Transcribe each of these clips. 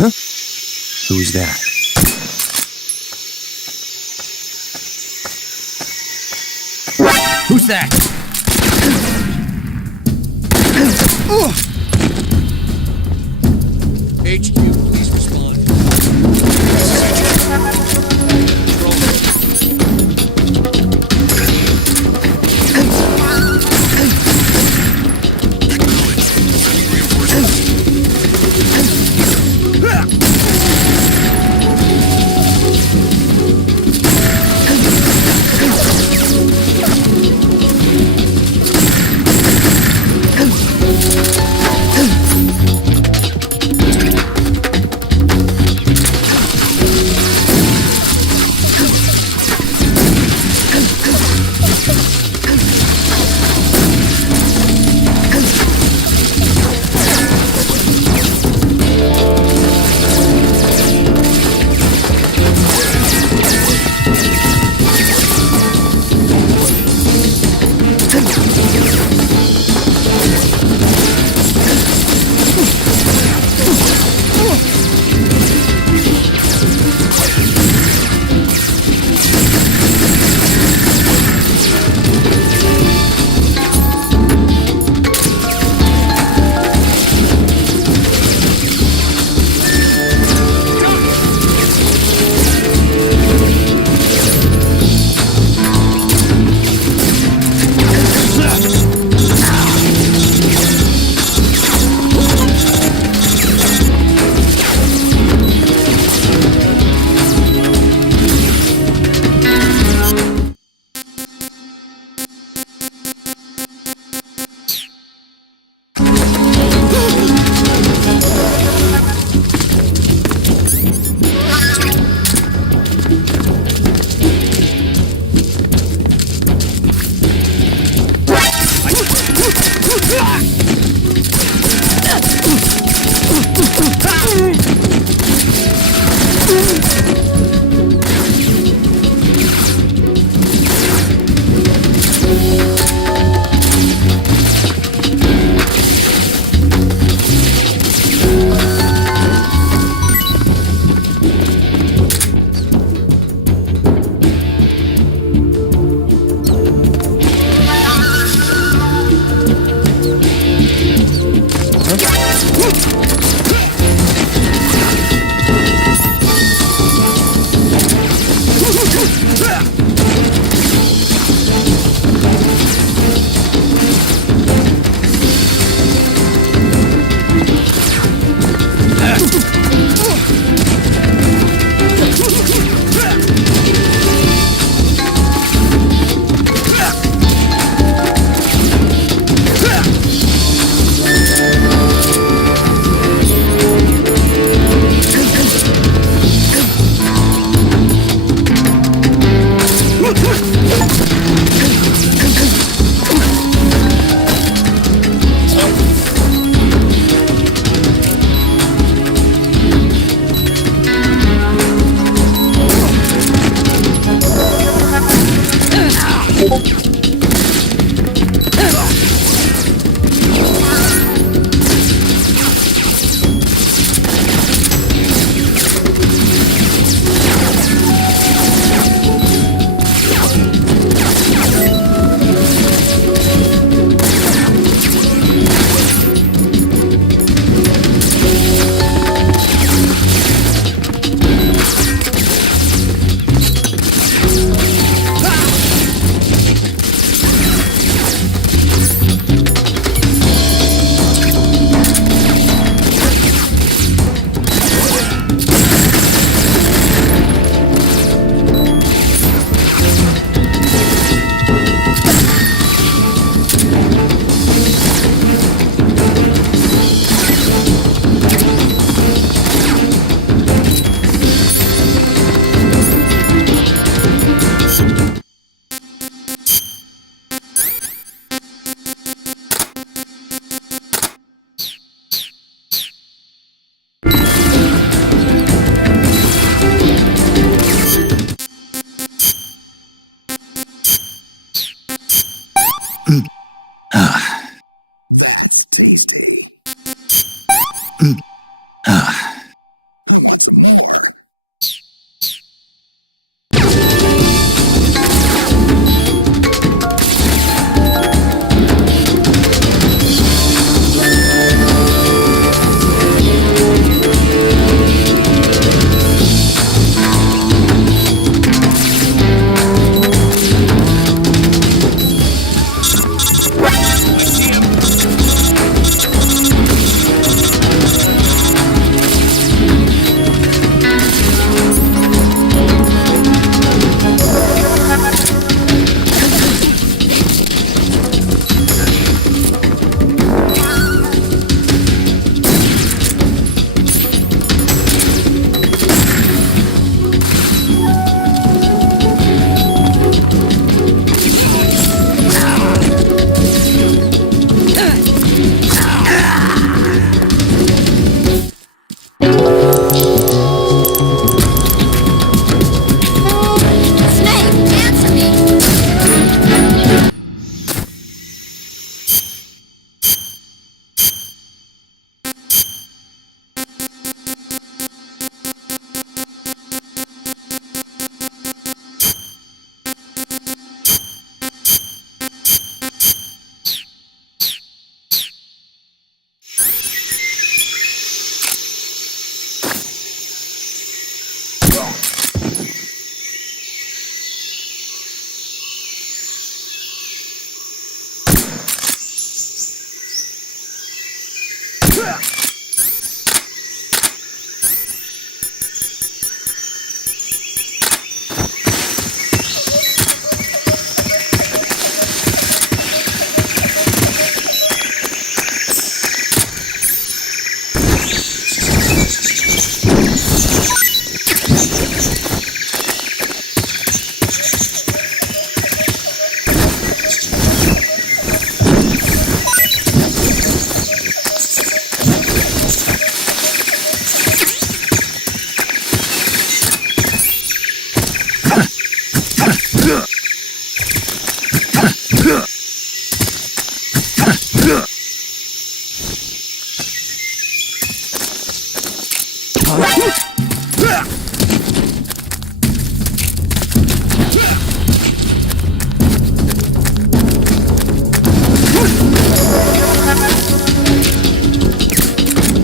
Huh? Who's that? Who's that? HQ, please respond.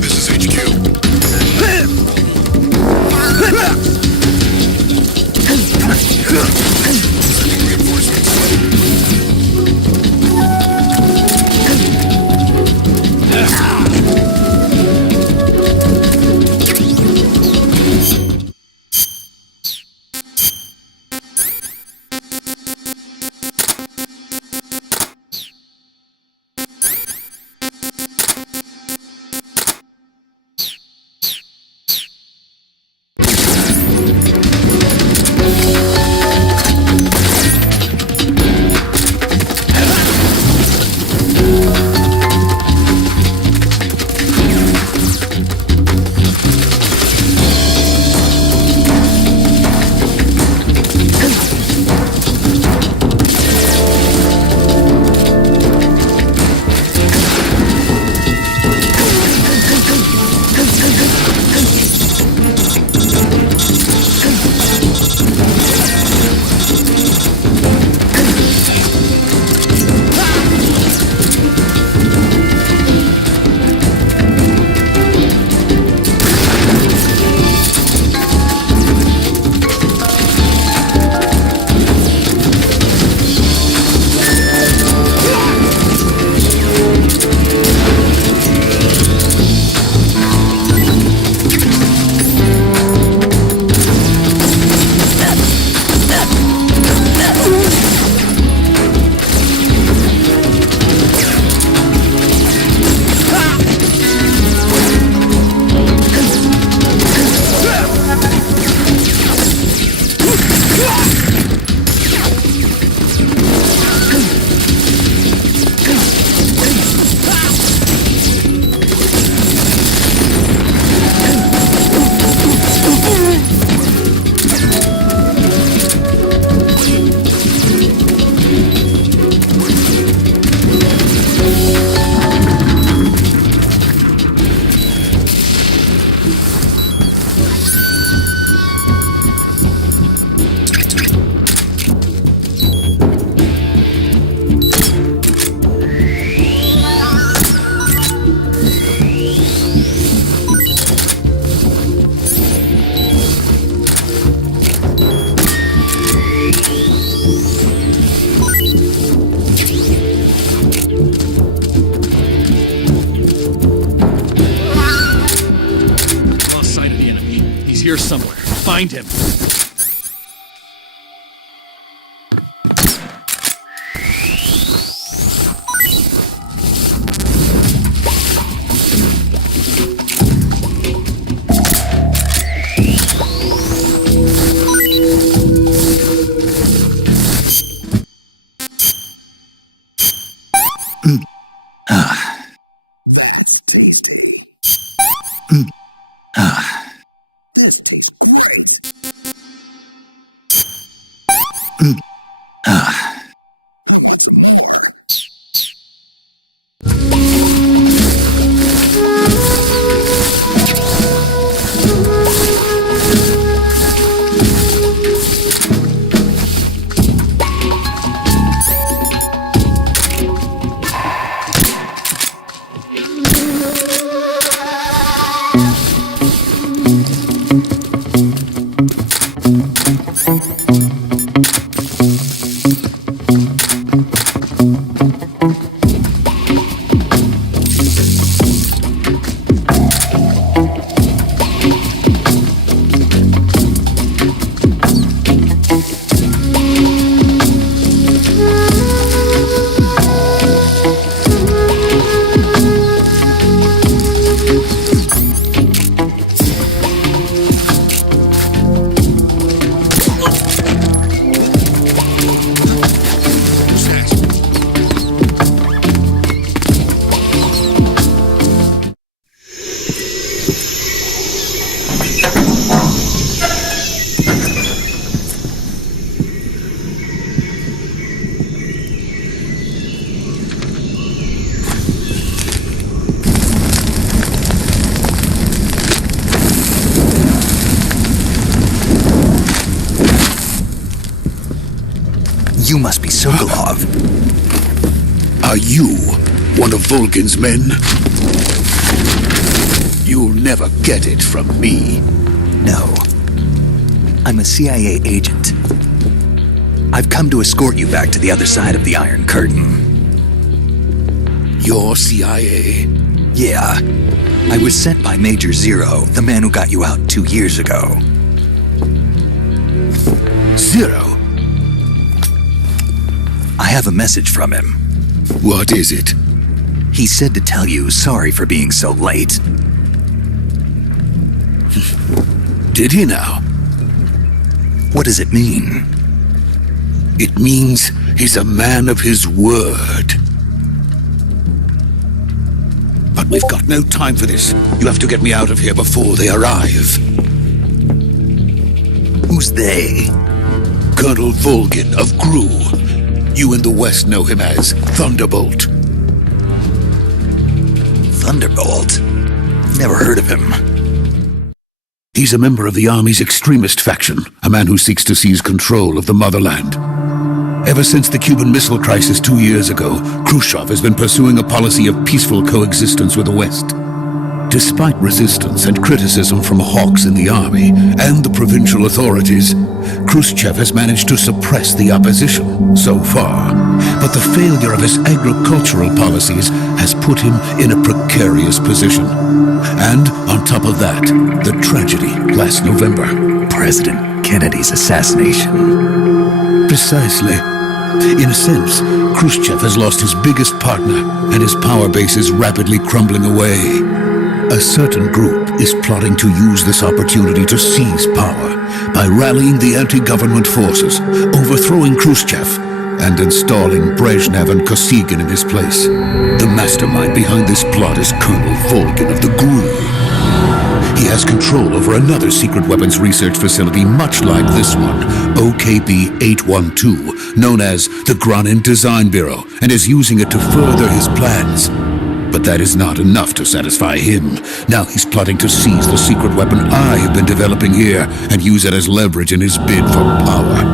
This is HQ. here somewhere. Find him. It's tasty. This tastes great. It's magic. You must be Sokolov. Are you one of Volgin's men? You'll never get it from me. No. I'm a CIA agent. I've come to escort you back to the other side of the Iron Curtain. You're CIA? Yeah. I was sent by Major Zero, the man who got you out 2 years ago. Zero? I have a message from him. What is it? He said to tell you sorry for being so late. Did he now? What does it mean? It means he's a man of his word. But we've got no time for this. You have to get me out of here before they arrive. Who's they? Colonel Volgin of GRU. You in the West know him as Thunderbolt. Thunderbolt? Never heard of him. He's a member of the Army's extremist faction, a man who seeks to seize control of the motherland. Ever since the Cuban Missile Crisis 2 years ago, Khrushchev has been pursuing a policy of peaceful coexistence with the West. Despite resistance and criticism from hawks in the army and the provincial authorities, Khrushchev has managed to suppress the opposition so far. But the failure of his agricultural policies has put him in a precarious position. And on top of that, the tragedy last November. President Kennedy's assassination. Precisely. In a sense, Khrushchev has lost his biggest partner, and his power base is rapidly crumbling away. A certain group is plotting to use this opportunity to seize power by rallying the anti-government forces, overthrowing Khrushchev, and installing Brezhnev and Kosygin in his place. The mastermind behind this plot is Colonel Volgin of the GRU. He has control over another secret weapons research facility much like this one, OKB-812, known as the Granin Design Bureau, and is using it to further his plans. But that is not enough to satisfy him. Now he's plotting to seize the secret weapon I have been developing here and use it as leverage in his bid for power.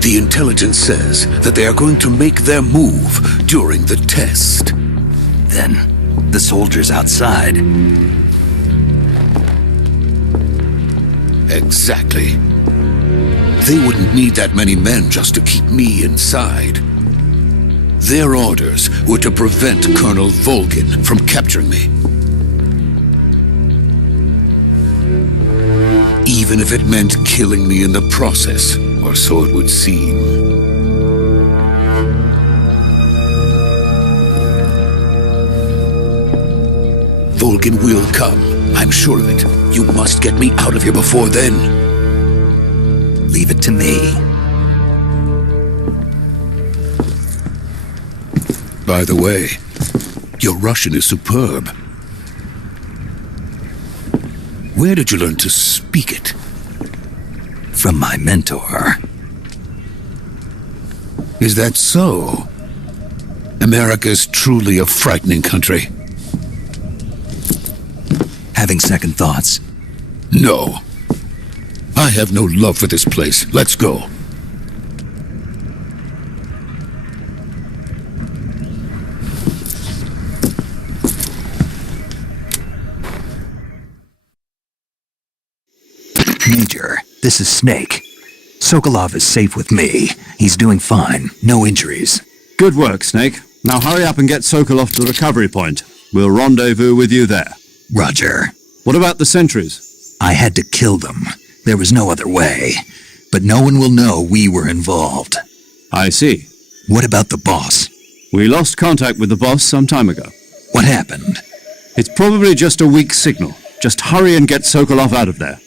The intelligence says that they are going to make their move during the test. Then, the soldiers outside. Exactly. They wouldn't need that many men just to keep me inside. Their orders were to prevent Colonel Volgin from capturing me. Even if it meant killing me in the process, or so it would seem. Volgin will come. I'm sure of it. You must get me out of here before then. Leave it to me. By the way, your Russian is superb. Where did you learn to speak it? From my mentor. Is that so? America's truly a frightening country. Having second thoughts? No. I have no love for this place. Let's go. Major, this is Snake. Sokolov is safe with me. He's doing fine. No injuries. Good work, Snake. Now hurry up and get Sokolov to the recovery point. We'll rendezvous with you there. Roger. What about the sentries? I had to kill them. There was no other way. But no one will know we were involved. I see. What about the boss? We lost contact with the boss some time ago. What happened? It's probably just a weak signal. Just hurry and get Sokolov out of there.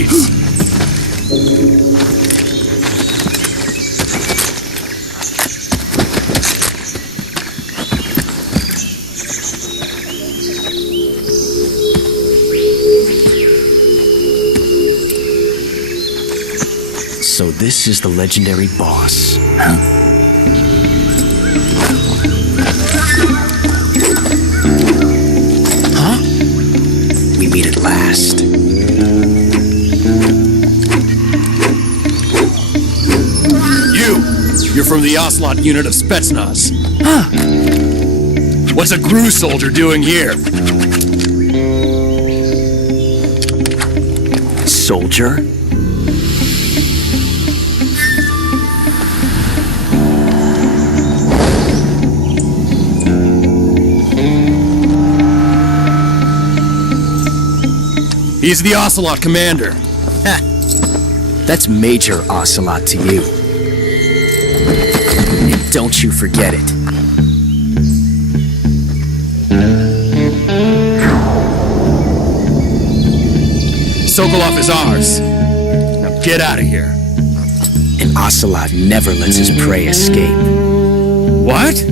needs. So this is the legendary boss. Huh? We meet at last. You're from the Ocelot unit of Spetsnaz. Huh. What's a GRU soldier doing here? Soldier? He's the Ocelot commander. Ha! That's Major Ocelot to you. And don't you forget it. Sokolov is ours. Now get out of here. And Ocelot never lets his prey escape. What?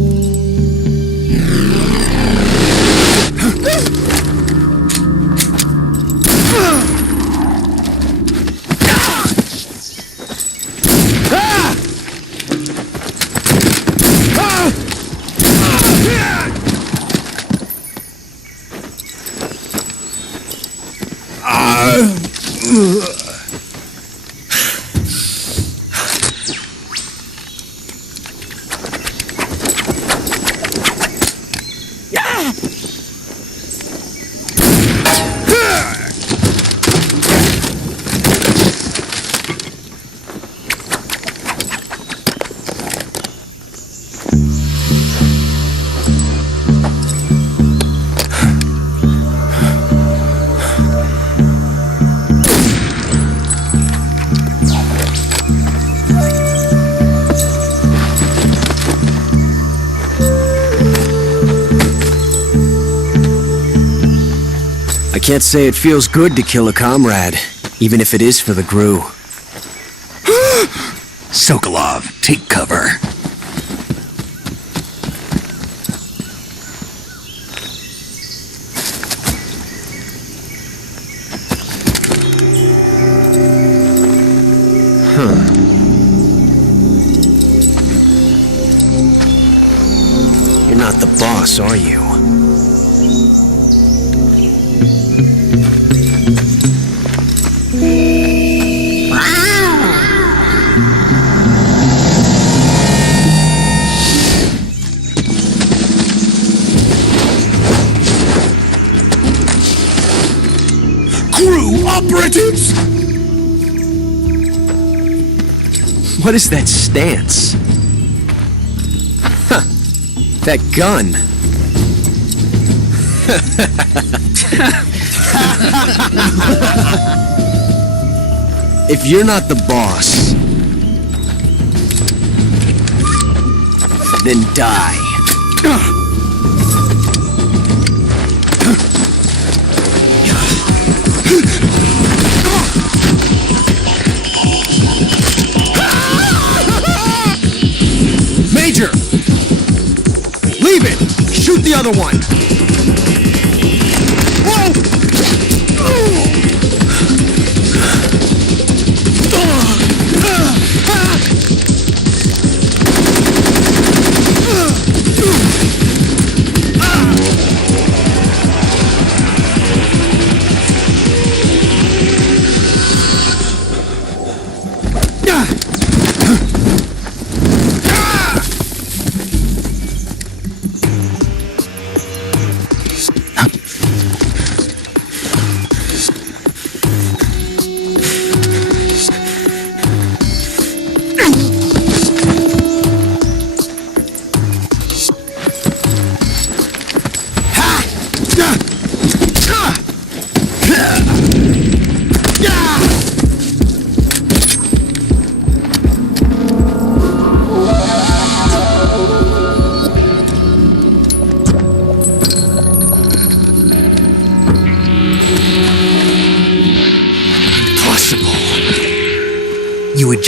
I can't say it feels good to kill a comrade, even if it is for the GRU. Sokolov, take cover. You're not the boss, are you? GRU operatives! What is that stance? Huh. That gun. If you're not the boss, then die. Major! Leave it! Shoot the other one!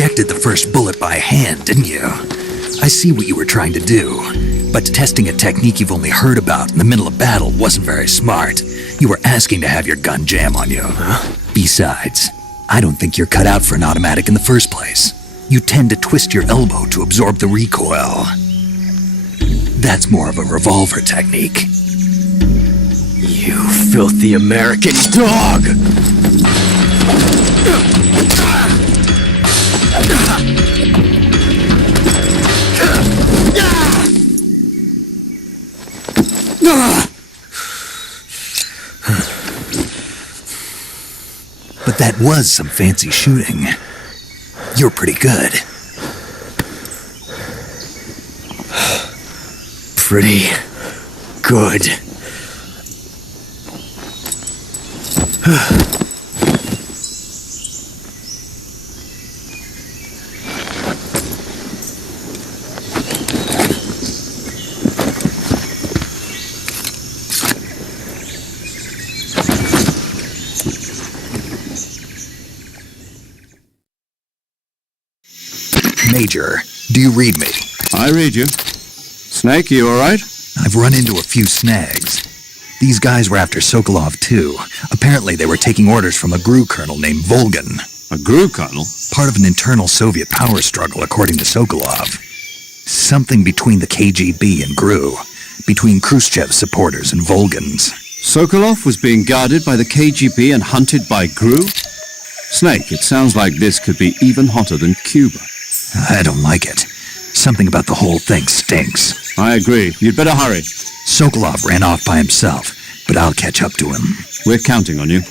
ejected the first bullet by hand, didn't you? I see what you were trying to do, but testing a technique you've only heard about in the middle of battle wasn't very smart. You were asking to have your gun jam on you. Besides, I don't think you're cut out for an automatic in the first place. You tend to twist your elbow to absorb the recoil. That's more of a revolver technique. You filthy American dog! But that was some fancy shooting. You're pretty good. Pretty good. Major, do you read me? I read you. Snake, you all right? I've run into a few snags. These guys were after Sokolov too. Apparently they were taking orders from a GRU colonel named Volgan. A GRU colonel? Part of an internal Soviet power struggle, according to Sokolov. Something between the KGB and GRU. Between Khrushchev's supporters and Volgan's. Sokolov was being guarded by the KGB and hunted by GRU? Snake, it sounds like this could be even hotter than Cuba. I don't like it. Something about the whole thing stinks. I agree. You'd better hurry. Sokolov ran off by himself, but I'll catch up to him. We're counting on you.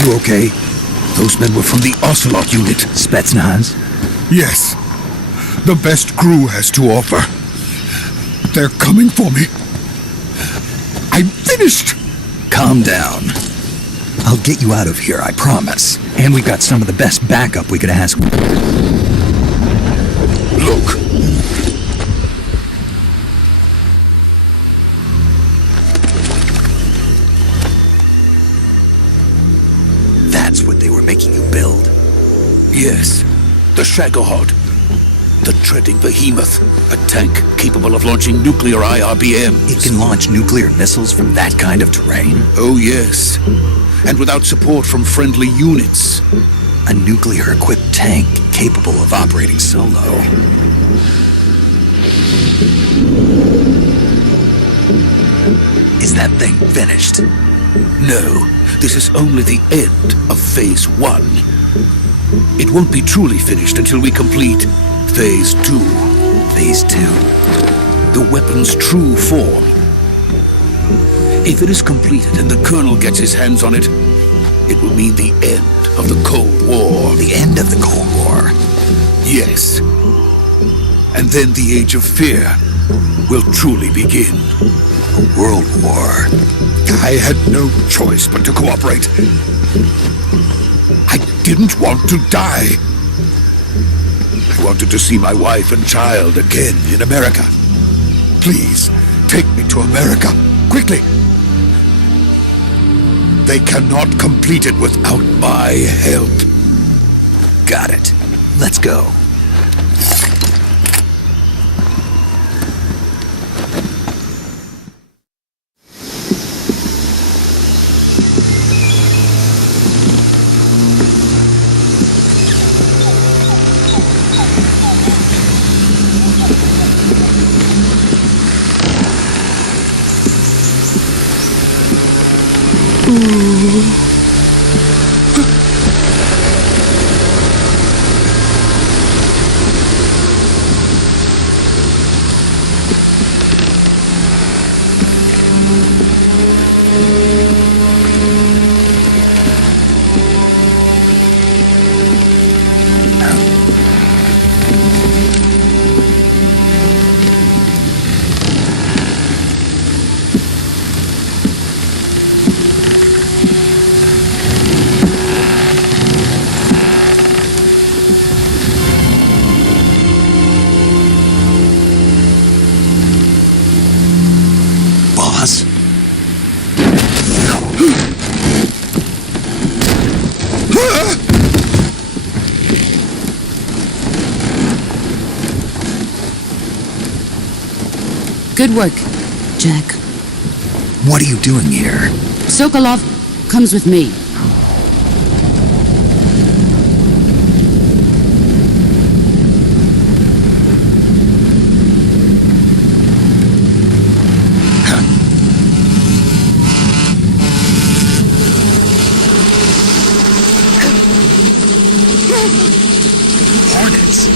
You okay? Those men were from the Ocelot unit. Spetsnaz? Yes. The best crew has to offer. They're coming for me. I'm finished! Calm down. I'll get you out of here, I promise. And we've got some of the best backup we could ask. Look! That's what they were making you build. Yes, the Shagohod. The treading behemoth. A tank capable of launching nuclear IRBMs. It can launch nuclear missiles from that kind of terrain? Oh yes. And without support from friendly units. A nuclear-equipped tank capable of operating solo. Is that thing finished? No, this is only the end of Phase 1. It won't be truly finished until we complete Phase 2. Phase 2? The weapon's true form. If it is completed and the Colonel gets his hands on it, it will mean the end of the Cold War. The end of the Cold War? Yes. And then the Age of Fear will truly begin. A world war. I had no choice but to cooperate. I didn't want to die. I wanted to see my wife and child again in America. Please, take me to America, quickly. They cannot complete it without my help. Got it. Let's go. Good work, Jack. What are you doing here? Sokolov comes with me. Hornets.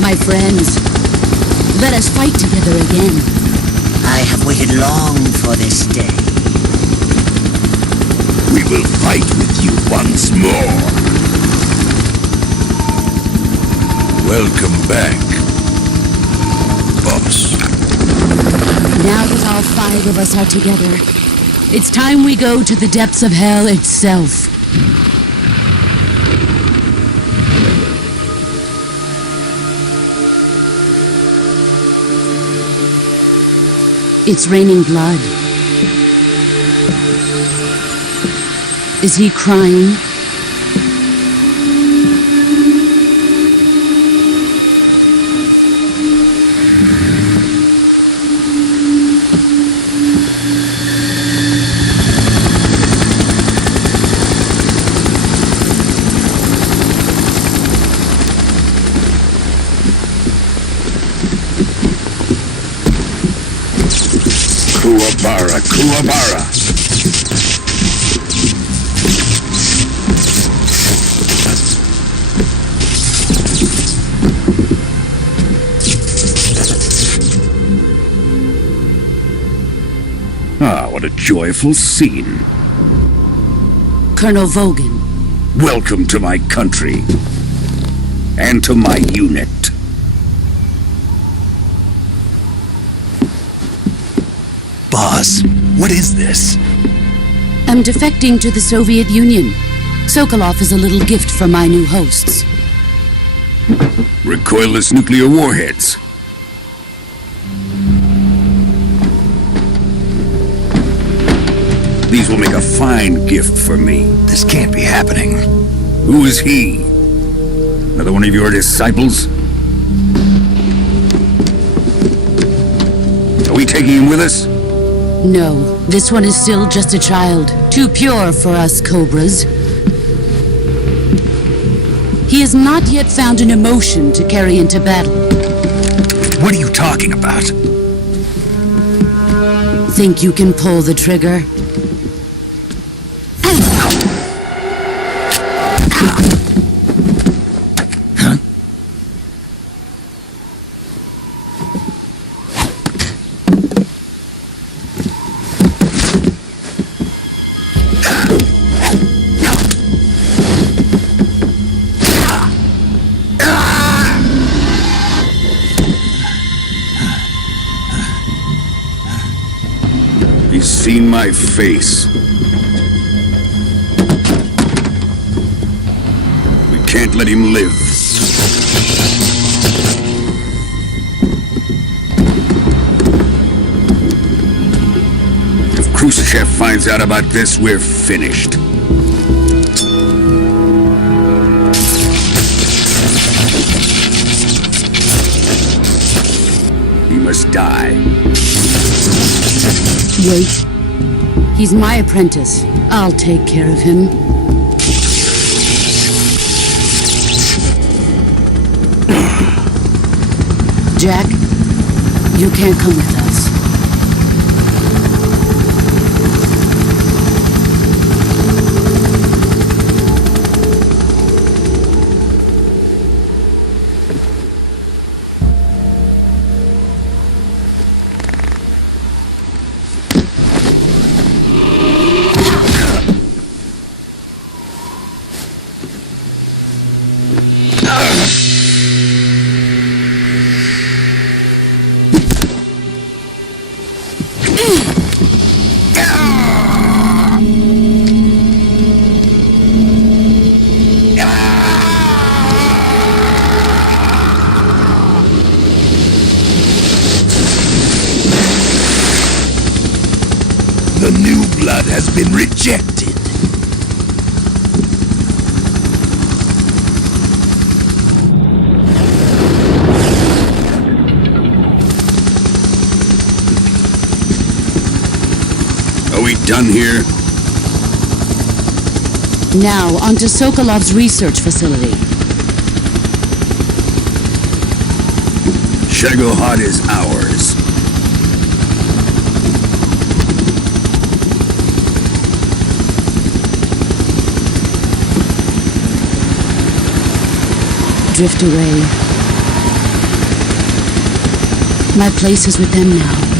My friends, let us fight together again. I have waited long for this day. We will fight with you once more. Welcome back, boss. Now that all 5 of us are together, it's time we go to the depths of hell itself. It's raining blood. Is he crying? Kuwabara, Kuwabara. Ah, what a joyful scene. Colonel Vogan. Welcome to my country. And to my unit. Boss, what is this? I'm defecting to the Soviet Union. Sokolov is a little gift for my new hosts. Recoilless nuclear warheads. These will make a fine gift for me. This can't be happening. Who is he? Another one of your disciples? Are we taking him with us? No, this one is still just a child. Too pure for us Cobras. He has not yet found an emotion to carry into battle. What are you talking about? Think you can pull the trigger? He's seen my face. We can't let him live. If Khrushchev finds out about this, we're finished. He must die. Wait. He's my apprentice. I'll take care of him. Jack, you can't come with us. new blood has been rejected. Are we done here? Now, on to Sokolov's research facility. Shagohod is ours. Drift away. My place is with them now.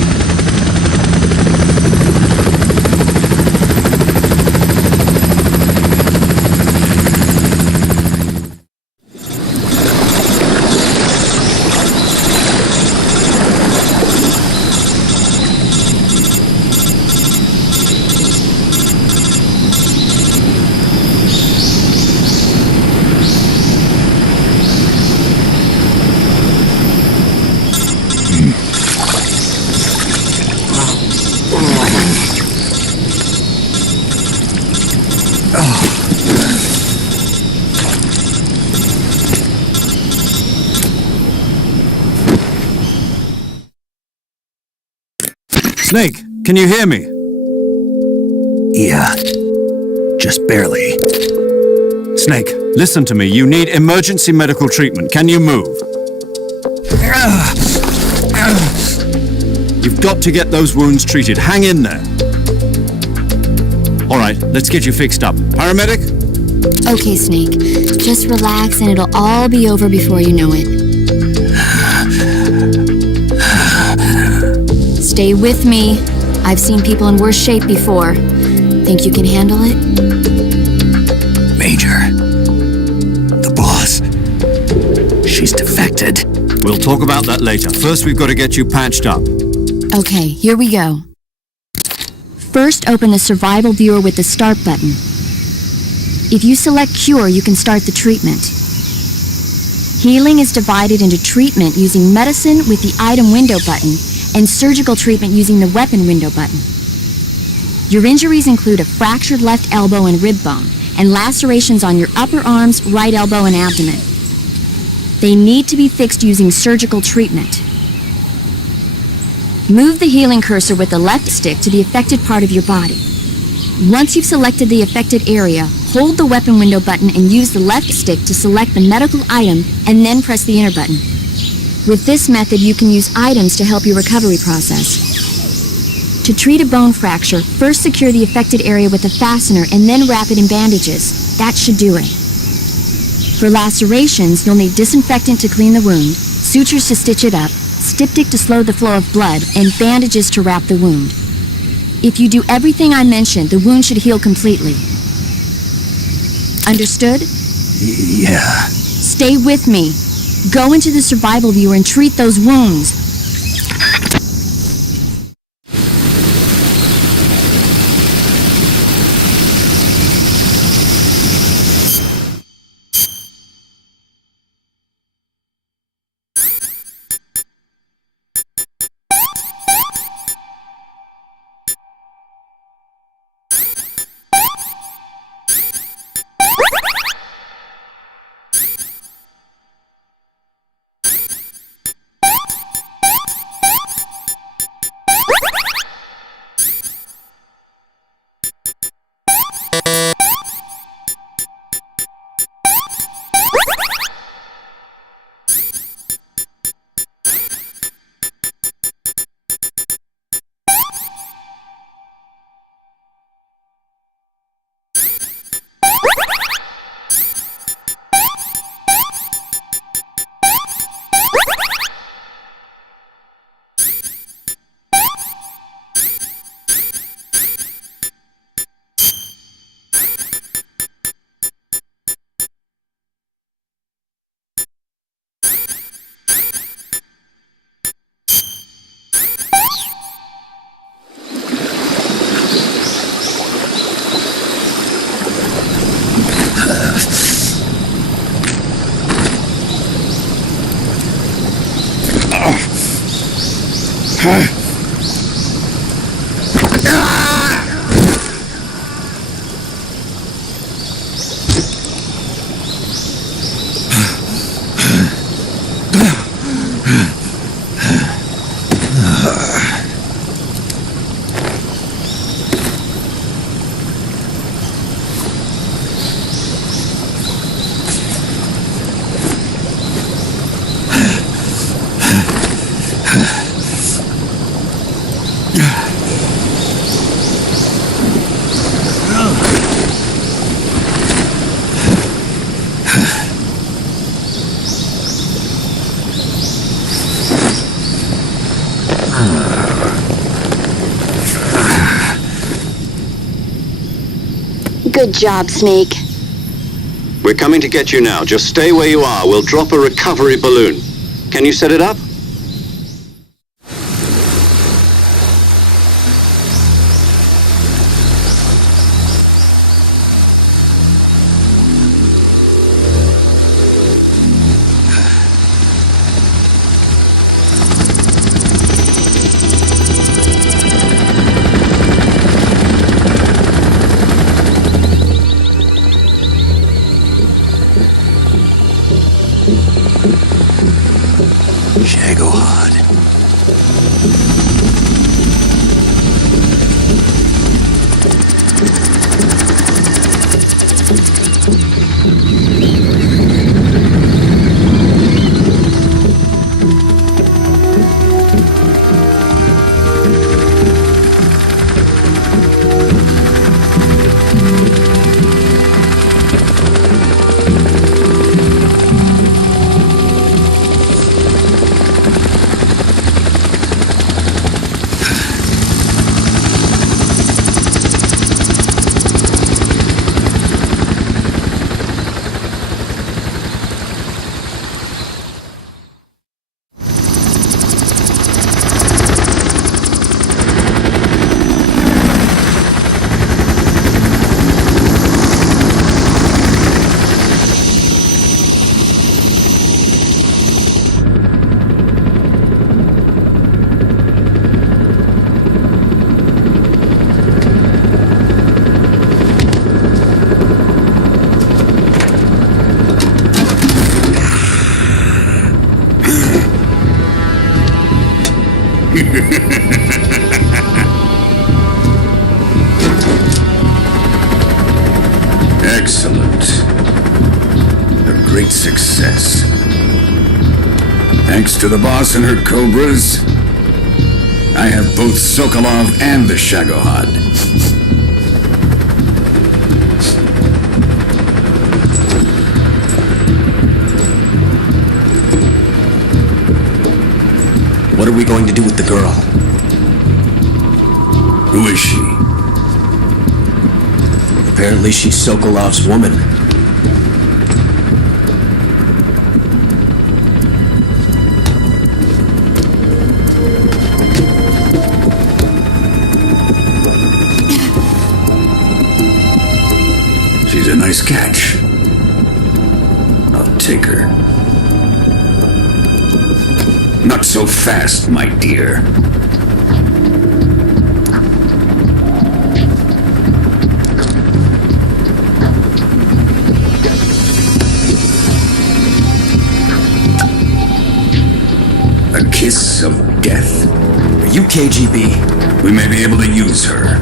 Snake, can you hear me? Yeah. Just barely. Snake, listen to me. You need emergency medical treatment. Can you move? You've got to get those wounds treated. Hang in there. All right, let's get you fixed up. Paramedic? Okay, Snake. Just relax and it'll all be over before you know it. Stay with me. I've seen people in worse shape before. Think you can handle it? Major. The boss. She's defected. We'll talk about that later. First, we've got to get you patched up. Okay, here we go. First, open the survival viewer with the start button. If you select cure, you can start the treatment. Healing is divided into treatment using medicine with the item window button and surgical treatment using the weapon window button. Your injuries include a fractured left elbow and rib bone, and lacerations on your upper arms, right elbow, and abdomen. They need to be fixed using surgical treatment. Move the healing cursor with the left stick to the affected part of your body. Once you've selected the affected area, hold the weapon window button and use the left stick to select the medical item and then press the enter button. With this method, you can use items to help your recovery process. To treat a bone fracture, first secure the affected area with a fastener and then wrap it in bandages. That should do it. For lacerations, you'll need disinfectant to clean the wound, sutures to stitch it up, styptic to slow the flow of blood, and bandages to wrap the wound. If you do everything I mentioned, the wound should heal completely. Understood? Yeah. Stay with me. Go into the survival viewer and treat those wounds. Good job, Snake. We're coming to get you now. Just stay where you are. We'll drop a recovery balloon. Can you set it up? Excellent. A great success. Thanks to the boss and her cobras, I have both Sokolov and the Shagohod. What are we going to do with the girl? Who is she? Apparently she's Sokolov's woman. She's a nice catch. I'll take her. Not so fast, my dear. A kiss of death. Are you KGB? We may be able to use her.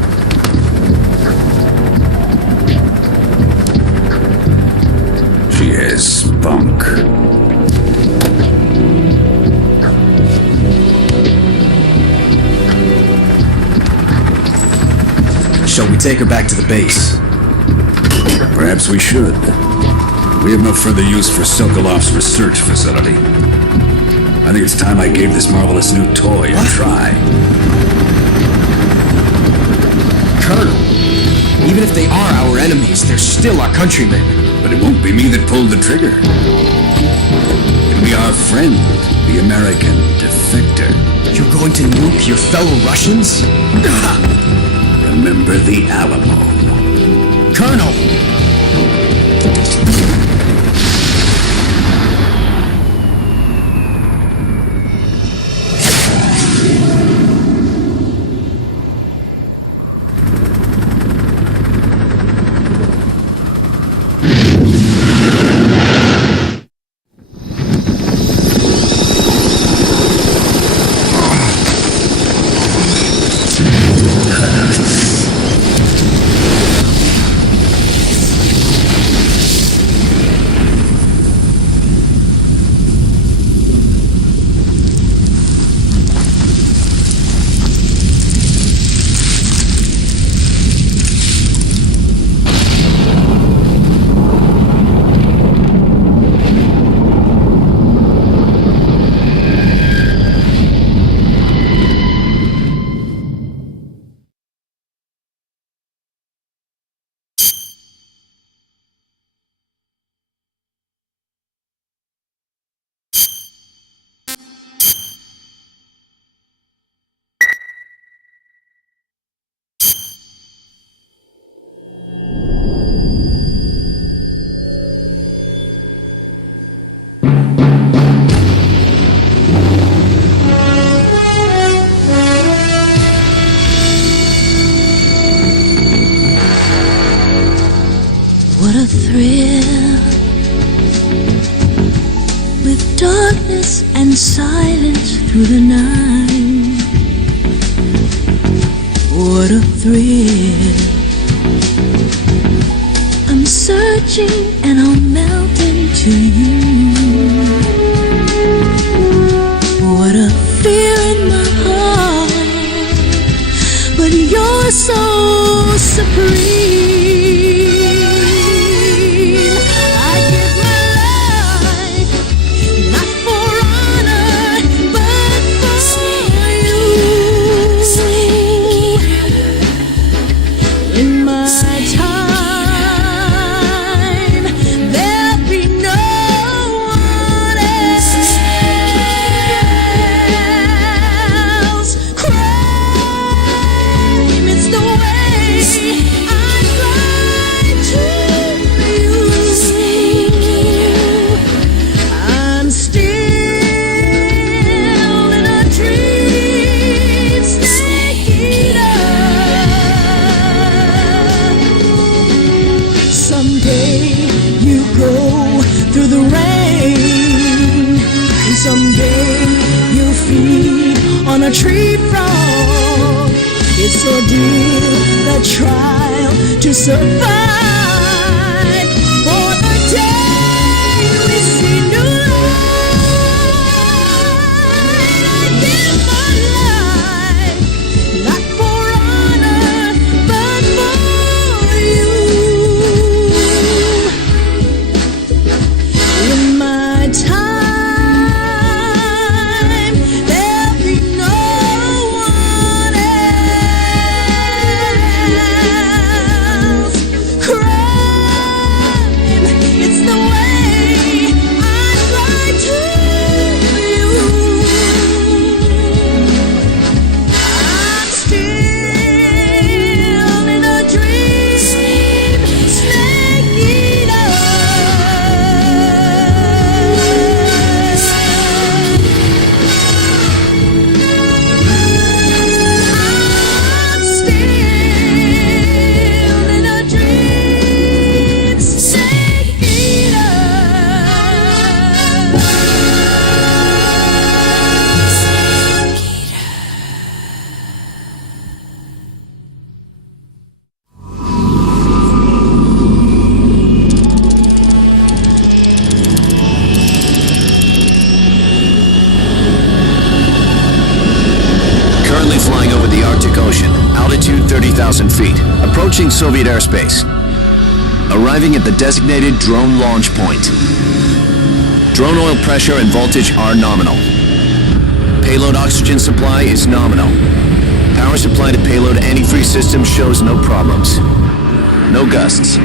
She has spunk. Shall we take her back to the base? Perhaps we should. We have no further use for Sokolov's research facility. I think it's time I gave this marvelous new toy a try. Colonel, even if they are our enemies, they're still our countrymen. But it won't be me that pulled the trigger. It'll be our friend, the American defector. You're going to nuke your fellow Russians? Remember the Alamo. Colonel! thrill with darkness and silence through the night. What a thrill. I'm searching and I'll melt into you. What a fear in my heart, but you're so supreme. I give my life, not for honor, but for you. In my time, there'll be no one else. Crime, it's the way I fly to you. I'm still in a dream, snake eater. Someday you go through the rain, and someday you'll feed on a tree frog. It's ordeal, the trial to survive. For the day we see new light, I give my life, not for honor, but for you. In my time, there'll be no one else. Crime, it's the way I fly to you. I'm still in a dream, snake eater. I'm still in a dream, snake eater. Currently flying over the Arctic Ocean, altitude 30,000 feet, approaching Soviet airspace. Arriving at the designated drone launch point. Drone oil pressure and voltage are nominal. Payload oxygen supply is nominal. Power supply to payload antifreeze system shows no problems. No gusts.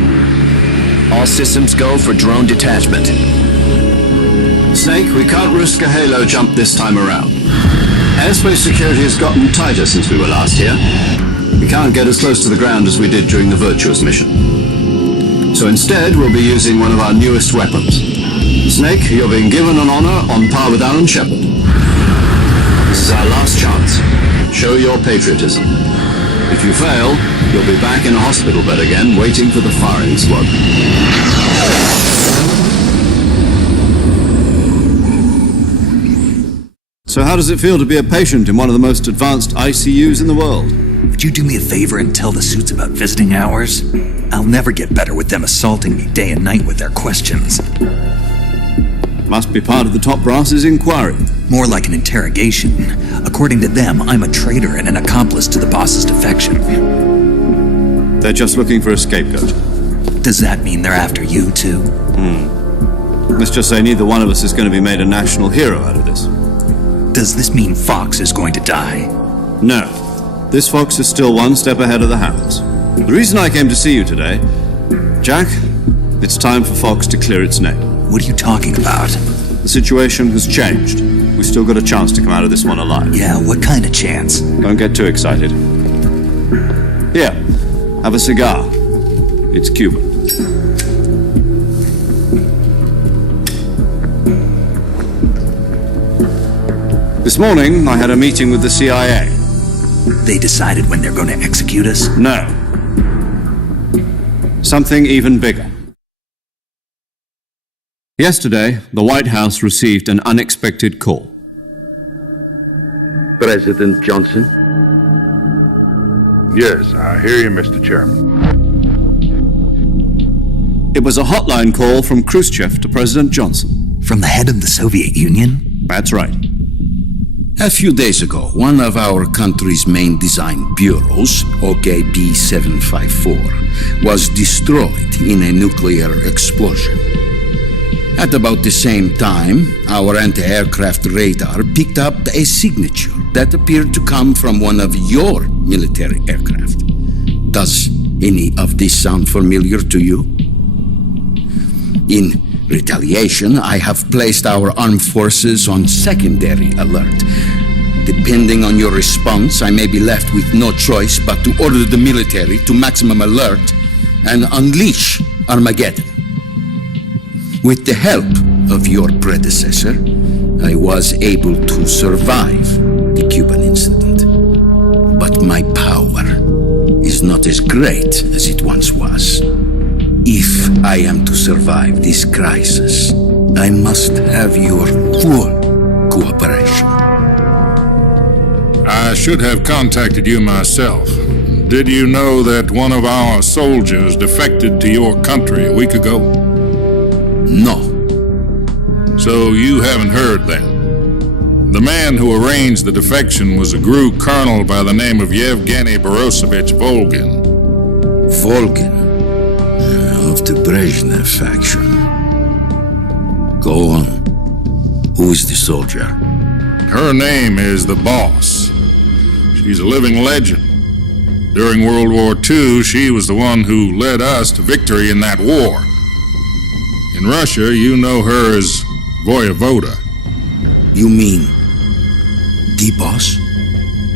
All systems go for drone detachment. Snake, we can't risk a halo jump this time around. Airspace security has gotten tighter since we were last here. We can't get as close to the ground as we did during the Virtuous mission. So instead, we'll be using one of our newest weapons. Snake, you're being given an honor on par with Alan Shepard. This is our last chance. Show your patriotism. If you fail, you'll be back in a hospital bed again, waiting for the firing squad. So how does it feel to be a patient in one of the most advanced ICUs in the world? Would you do me a favor and tell the suits about visiting hours? I'll never get better with them assaulting me day and night with their questions. Must be part of the top brass's inquiry. More like an interrogation. According to them, I'm a traitor and an accomplice to the boss's defection. They're just looking for a scapegoat. Does that mean they're after you, too? Let's just say neither one of us is going to be made a national hero out of this. Does this mean Fox is going to die? No. This Fox is still one step ahead of the hounds. The reason I came to see you today, Jack, it's time for Fox to clear its name. What are you talking about? The situation has changed. We've still got a chance to come out of this one alive. Yeah, what kind of chance? Don't get too excited. Here, have a cigar. It's Cuban. This morning, I had a meeting with the CIA. They decided when they're going to execute us? No. Something even bigger. Yesterday, the White House received an unexpected call. President Johnson? Yes, I hear you, Mr. Chairman. It was a hotline call from Khrushchev to President Johnson. From the head of the Soviet Union? That's right. A few days ago, one of our country's main design bureaus, OKB 754, was destroyed in a nuclear explosion. At about the same time, our anti-aircraft radar picked up a signature that appeared to come from one of your military aircraft. Does any of this sound familiar to you? In retaliation, I have placed our armed forces on secondary alert. Depending on your response, I may be left with no choice but to order the military to maximum alert and unleash Armageddon. With the help of your predecessor, I was able to survive the Cuban incident. But my power is not as great as it once was. If I am to survive this crisis, I must have your full cooperation. I should have contacted you myself. Did you know that one of our soldiers defected to your country a week ago? No. So you haven't heard then. The man who arranged the defection was a GRU colonel by the name of Yevgeny Borisovich Volgin. Volgin? Of the Brezhnev faction. Go on. Who is the soldier? Her name is the Boss. She's a living legend. During World War II, she was the one who led us to victory in that war. In Russia, you know her as Voyevoda. You mean the Boss?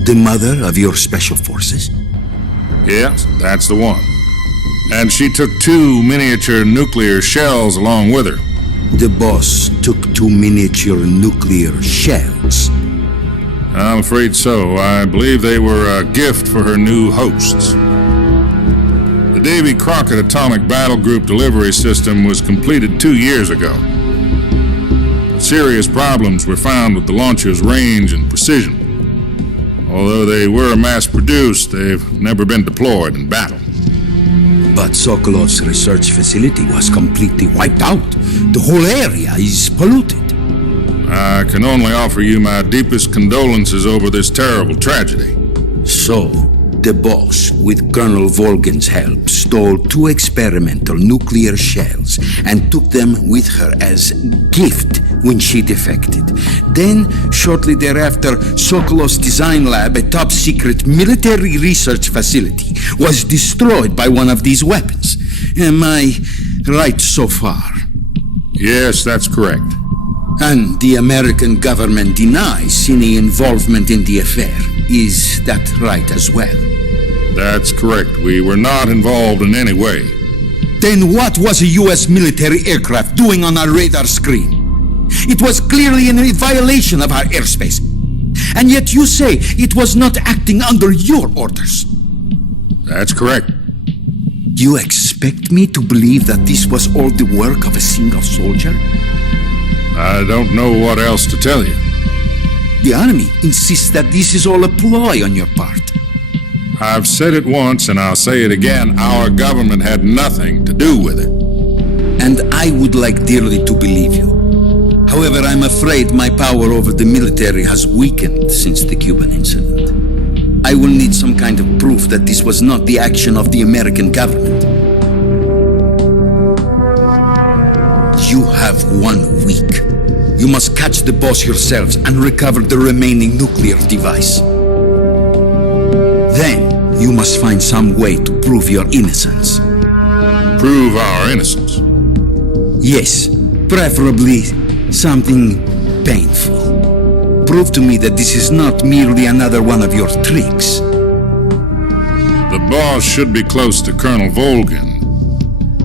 The mother of your special forces? Yes, that's the one. And she took 2 miniature nuclear shells along with her. The Boss took 2 miniature nuclear shells? I'm afraid so. I believe they were a gift for her new hosts. The Davy Crockett Atomic Battle Group delivery system was completed 2 years ago. Serious problems were found with the launcher's range and precision. Although they were mass-produced, they've never been deployed in battle. But Sokolov's research facility was completely wiped out. The whole area is polluted. I can only offer you my deepest condolences over this terrible tragedy. So, the Boss, with Colonel Volgin's help, stole 2 experimental nuclear shells and took them with her as gift when she defected. Then, shortly thereafter, Sokolov's design lab, a top-secret military research facility, was destroyed by one of these weapons. Am I right so far? Yes, that's correct. And the American government denies any involvement in the affair. Is that right as well? That's correct. We were not involved in any way. Then what was a U.S. military aircraft doing on our radar screen? It was clearly in violation of our airspace. And yet you say it was not acting under your orders. That's correct. Do you expect me to believe that this was all the work of a single soldier? I don't know what else to tell you. The Army insists that this is all a ploy on your part. I've said it once and I'll say it again. Our government had nothing to do with it. And I would like dearly to believe you. However, I'm afraid my power over the military has weakened since the Cuban incident. I will need some kind of proof that this was not the action of the American government. You have 1 week. You must catch the Boss yourselves and recover the remaining nuclear device. Then, you must find some way to prove your innocence. Prove our innocence? Yes, preferably something painful. Prove to me that this is not merely another one of your tricks. The Boss should be close to Colonel Volgin.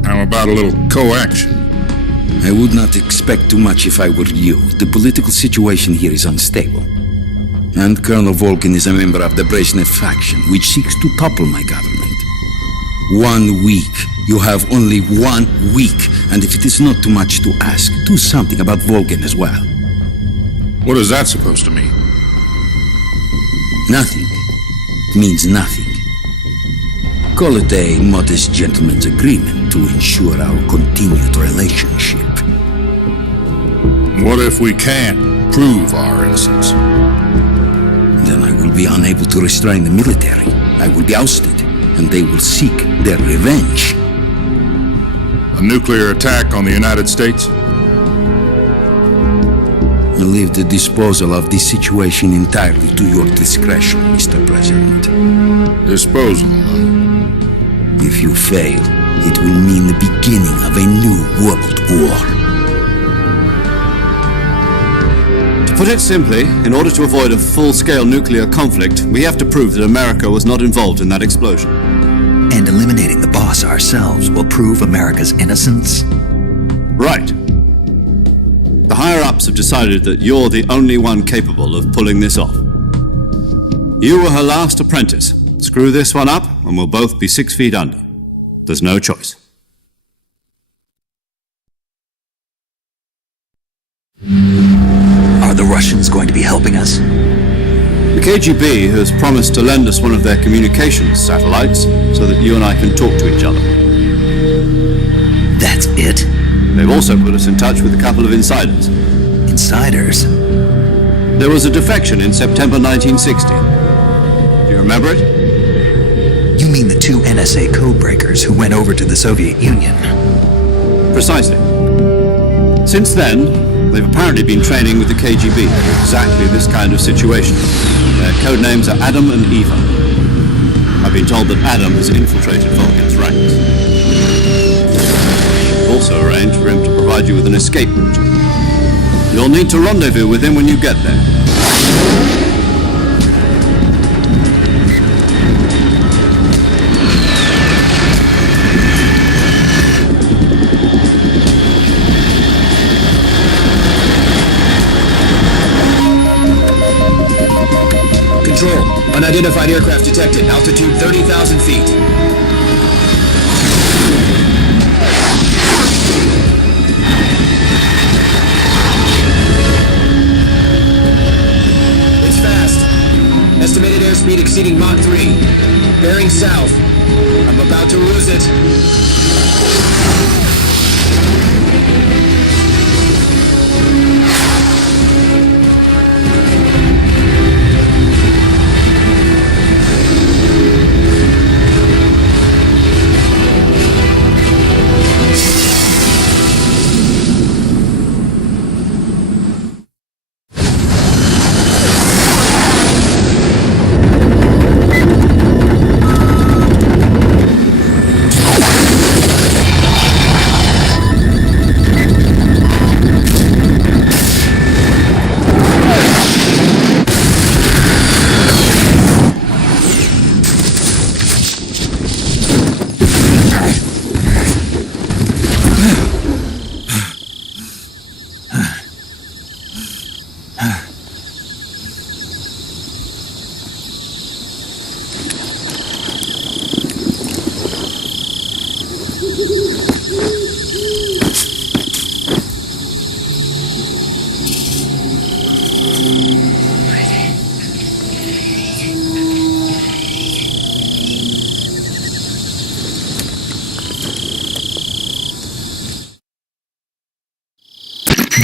How about a little co-action? I would not expect too much if I were you. The political situation here is unstable. And Colonel Volgin is a member of the Brezhnev faction, which seeks to topple my government. 1 week. You have only 1 week. And if it is not too much to ask, do something about Vulcan as well. What is that supposed to mean? Nothing means nothing. Call it a modest gentleman's agreement to ensure our continued relationship. What if we can't prove our innocence? Then I will be unable to restrain the military. I will be ousted, and they will seek their revenge. A nuclear attack on the United States? I leave the disposal of this situation entirely to your discretion, Mr. President. Disposal, huh? If you fail, it will mean the beginning of a new world war. To put it simply, in order to avoid a full-scale nuclear conflict, we have to prove that America was not involved in that explosion. And eliminating the boss ourselves will prove America's innocence? Right. The higher-ups have decided that you're the only one capable of pulling this off. You were her last apprentice. Screw this one up, and we'll both be 6 feet under. There's no choice. Are the Russians going to be helping us? The KGB has promised to lend us one of their communications satellites so that you and I can talk to each other. That's it? They've also put us in touch with a couple of insiders. Insiders? There was a defection in September 1960. Do you remember it? You mean the 2 NSA codebreakers who went over to the Soviet Union? Precisely. Since then, they've apparently been training with the KGB for exactly this kind of situation. Their code names are Adam and Eva. I've been told that Adam has infiltrated Vulcan's ranks. We've also arranged for him to provide you with an escape route. You'll need to rendezvous with him when you get there. Control. Unidentified aircraft detected. Altitude 30,000 feet. It's fast. Estimated airspeed exceeding Mach 3. Bearing south. I'm about to lose it.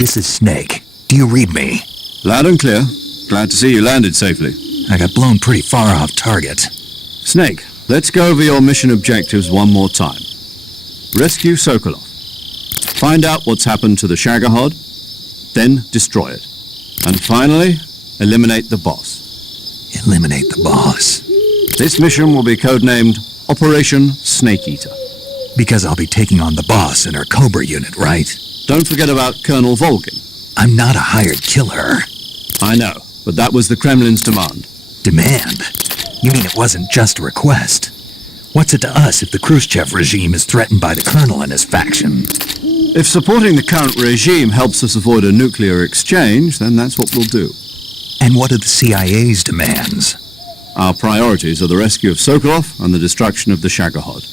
This is Snake. Do you read me? Loud and clear. Glad to see you landed safely. I got blown pretty far off target. Snake, let's go over your mission objectives one more time. Rescue Sokolov. Find out what's happened to the Shagohod, then destroy it. And finally, eliminate the boss. Eliminate the boss. This mission will be codenamed Operation Snake Eater. Because I'll be taking on the boss in her Cobra unit, right? Don't forget about Colonel Volgin. I'm not a hired killer. I know, but that was the Kremlin's demand. Demand? You mean it wasn't just a request? What's it to us if the Khrushchev regime is threatened by the Colonel and his faction? If supporting the current regime helps us avoid a nuclear exchange, then that's what we'll do. And what are the CIA's demands? Our priorities are the rescue of Sokolov and the destruction of the Shagohod.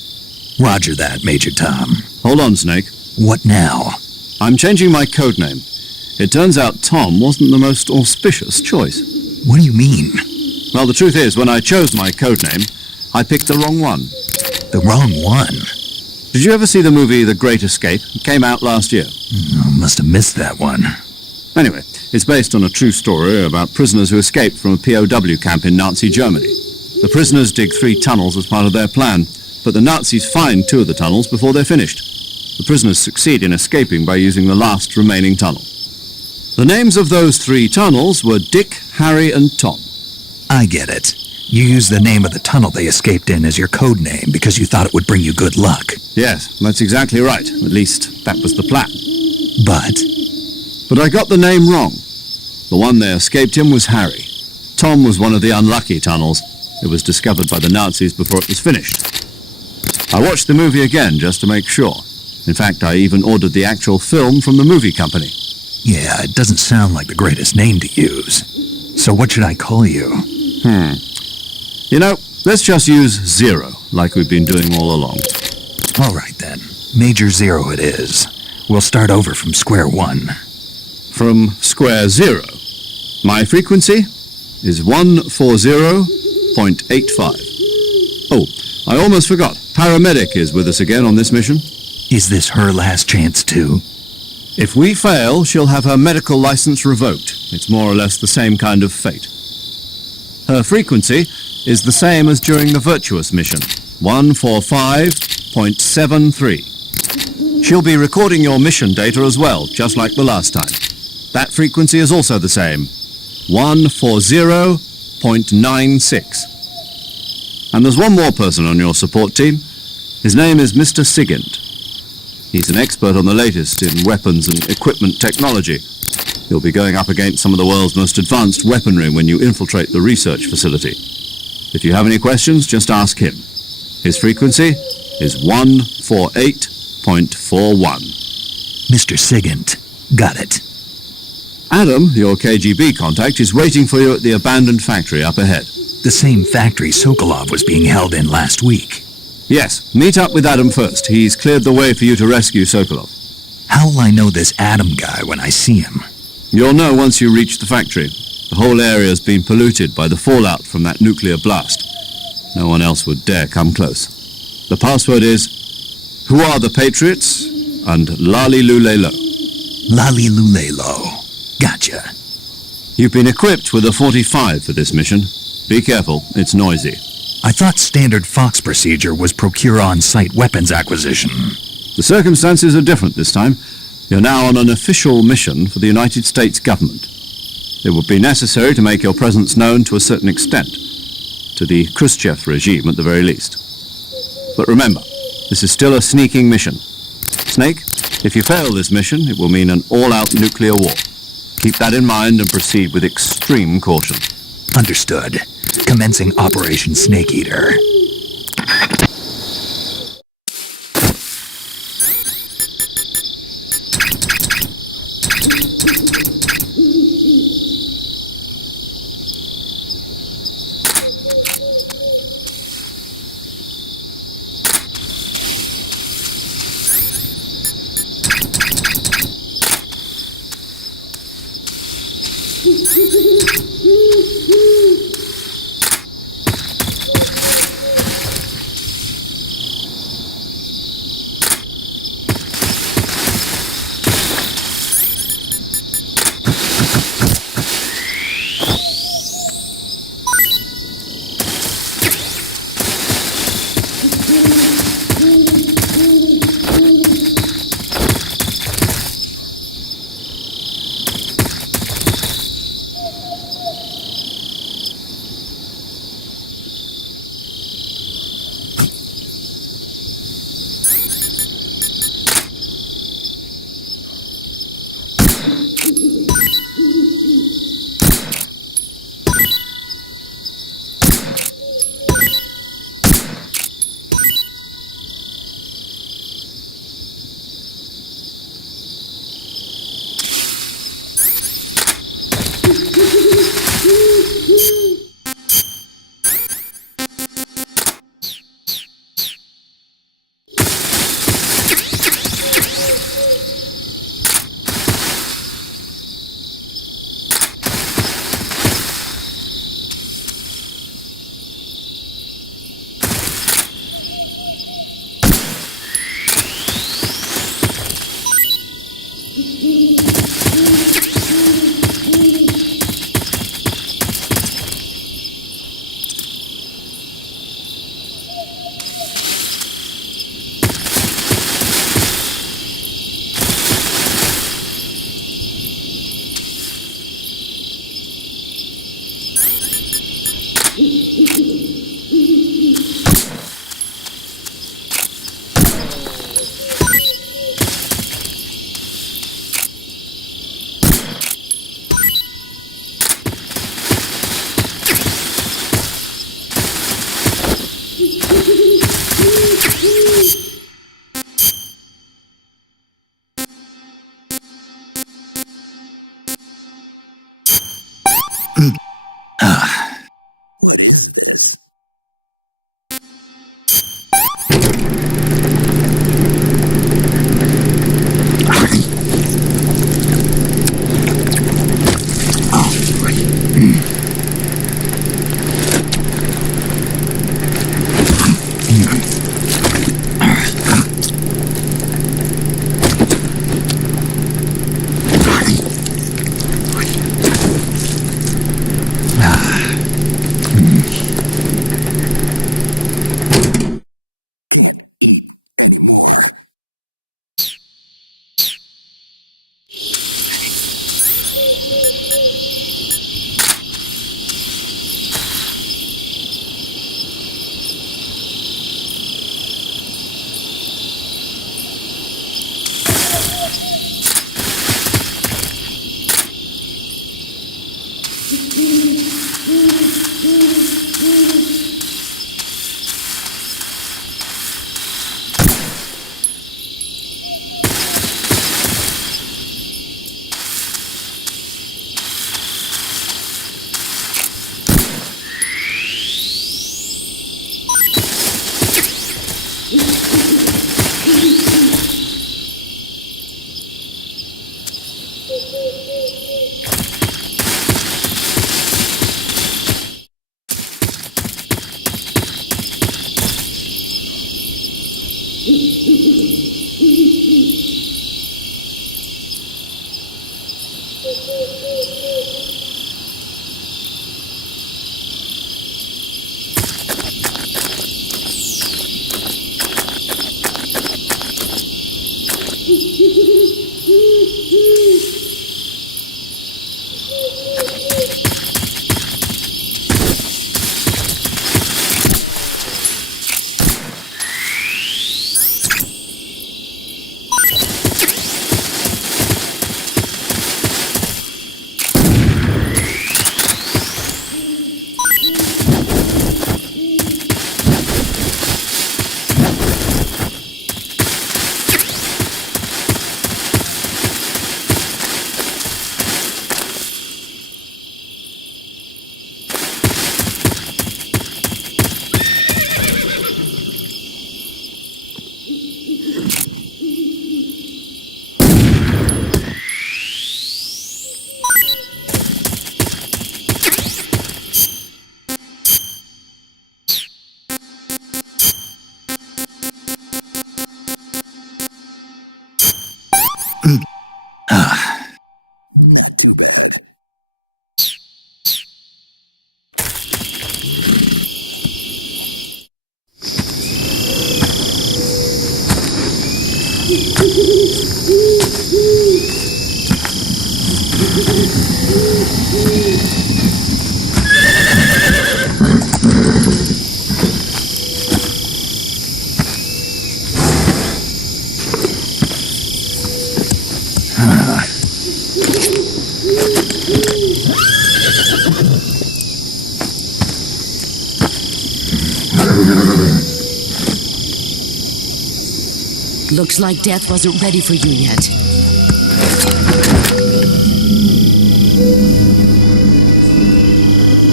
Roger that, Major Tom. Hold on, Snake. What now? I'm changing my codename. It turns out Tom wasn't the most auspicious choice. What do you mean? Well, the truth is, when I chose my codename, I picked the wrong one. The wrong one? Did you ever see the movie The Great Escape? It came out last year. Must have missed that one. Anyway, it's based on a true story about prisoners who escaped from a POW camp in Nazi Germany. The prisoners dig 3 tunnels as part of their plan, but the Nazis find 2 of the tunnels before they're finished. The prisoners succeed in escaping by using the last remaining tunnel. The names of those 3 tunnels were Dick, Harry, and Tom. I get it. You used the name of the tunnel they escaped in as your code name because you thought it would bring you good luck. Yes, that's exactly right. At least, that was the plan. But I got the name wrong. The one they escaped in was Harry. Tom was one of the unlucky tunnels. It was discovered by the Nazis before it was finished. I watched the movie again just to make sure. In fact, I even ordered the actual film from the movie company. Yeah, it doesn't sound like the greatest name to use. So what should I call you? You know, let's just use Zero, like we've been doing all along. All right, then. Major Zero it is. We'll start over from square one. From square zero. My frequency is 140.85. Oh, I almost forgot. Paramedic is with us again on this mission. Is this her last chance, too? If we fail, she'll have her medical license revoked. It's more or less the same kind of fate. Her frequency is the same as during the Virtuous mission, 145.73. She'll be recording your mission data as well, just like the last time. That frequency is also the same, 140.96. And there's one more person on your support team. His name is Mr. Sigint. He's an expert on the latest in weapons and equipment technology. You'll be going up against some of the world's most advanced weaponry when you infiltrate the research facility. If you have any questions, just ask him. His frequency is 148.41. Mr. Sigint. Got it. Adam, your KGB contact, is waiting for you at the abandoned factory up ahead. The same factory Sokolov was being held in last week. Yes, meet up with Adam first. He's cleared the way for you to rescue Sokolov. How will I know this Adam guy when I see him? You'll know once you reach the factory. The whole area's been polluted by the fallout from that nuclear blast. No one else would dare come close. The password is, "Who are the Patriots?" and "Lali Lulelo." Lali Lulelo. Gotcha. You've been equipped with a 45 for this mission. Be careful, it's noisy. I thought standard Fox procedure was procure on-site weapons acquisition. The circumstances are different this time. You're now on an official mission for the United States government. It would be necessary to make your presence known to a certain extent, to the Khrushchev regime at the very least. But remember, this is still a sneaking mission. Snake, if you fail this mission, it will mean an all-out nuclear war. Keep that in mind and proceed with extreme caution. Understood. Commencing Operation Snake Eater. Too bad. Looks like death wasn't ready for you yet.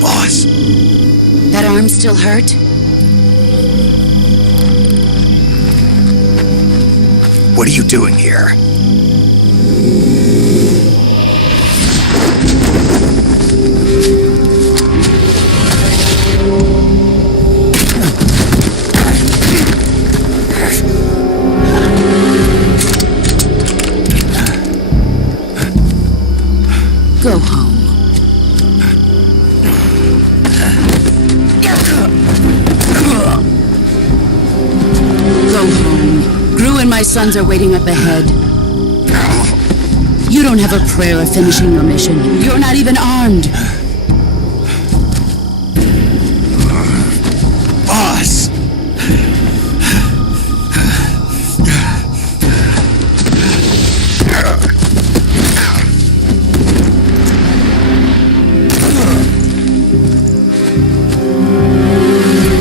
Boss. That arm still hurt? What are you doing here? Go home. Go home. Gru and my sons are waiting up ahead. You don't have a prayer of finishing your mission. You're not even armed. Boss!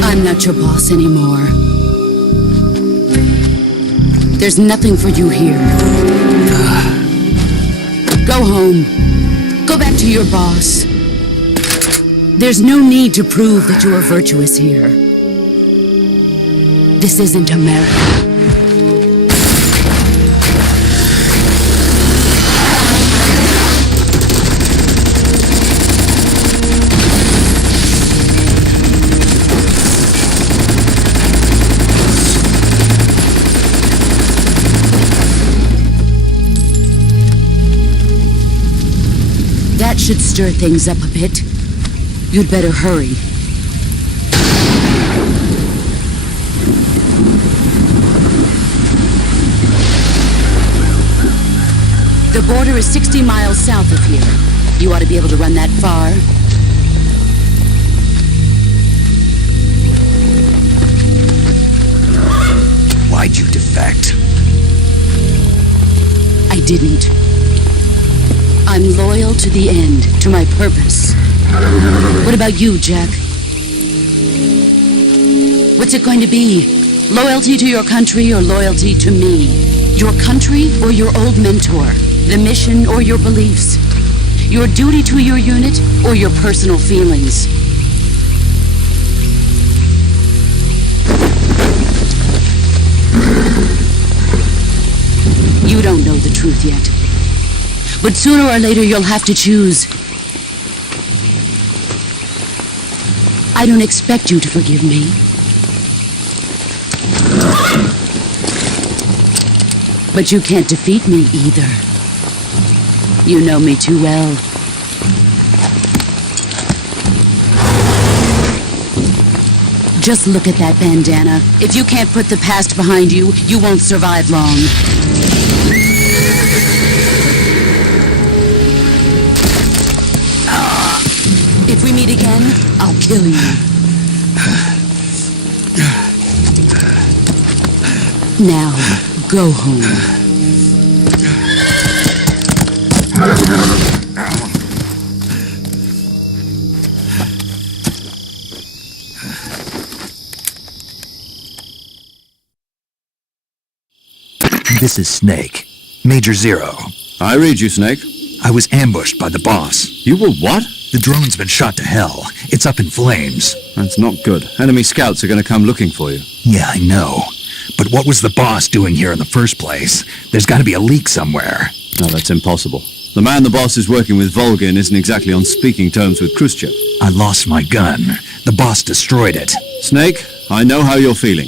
I'm not your boss anymore. There's nothing for you here. Go home. Go back to your boss. There's no need to prove that you are virtuous here. This isn't America. That should stir things up a bit. You'd better hurry. The border is 60 miles south of here. You ought to be able to run that far. Why'd you defect? I didn't. I'm loyal to the end, to my purpose. What about you, Jack? What's it going to be? Loyalty to your country or loyalty to me? Your country or your old mentor? The mission or your beliefs? Your duty to your unit or your personal feelings? You don't know the truth yet. But sooner or later you'll have to choose. I don't expect you to forgive me. But you can't defeat me either. You know me too well. Just look at that bandana. If you can't put the past behind you, you won't survive long. If we meet again, I'll kill you. Now, go home. This is Snake. Major Zero. I read you, Snake. I was ambushed by the boss. You were what? The drone's been shot to hell. It's up in flames. That's not good. Enemy scouts are going to come looking for you. Yeah, I know. But what was the boss doing here in the first place? There's got to be a leak somewhere. No, that's impossible. The man the boss is working with, Volgin, isn't exactly on speaking terms with Khrushchev. I lost my gun. The boss destroyed it. Snake, I know how you're feeling.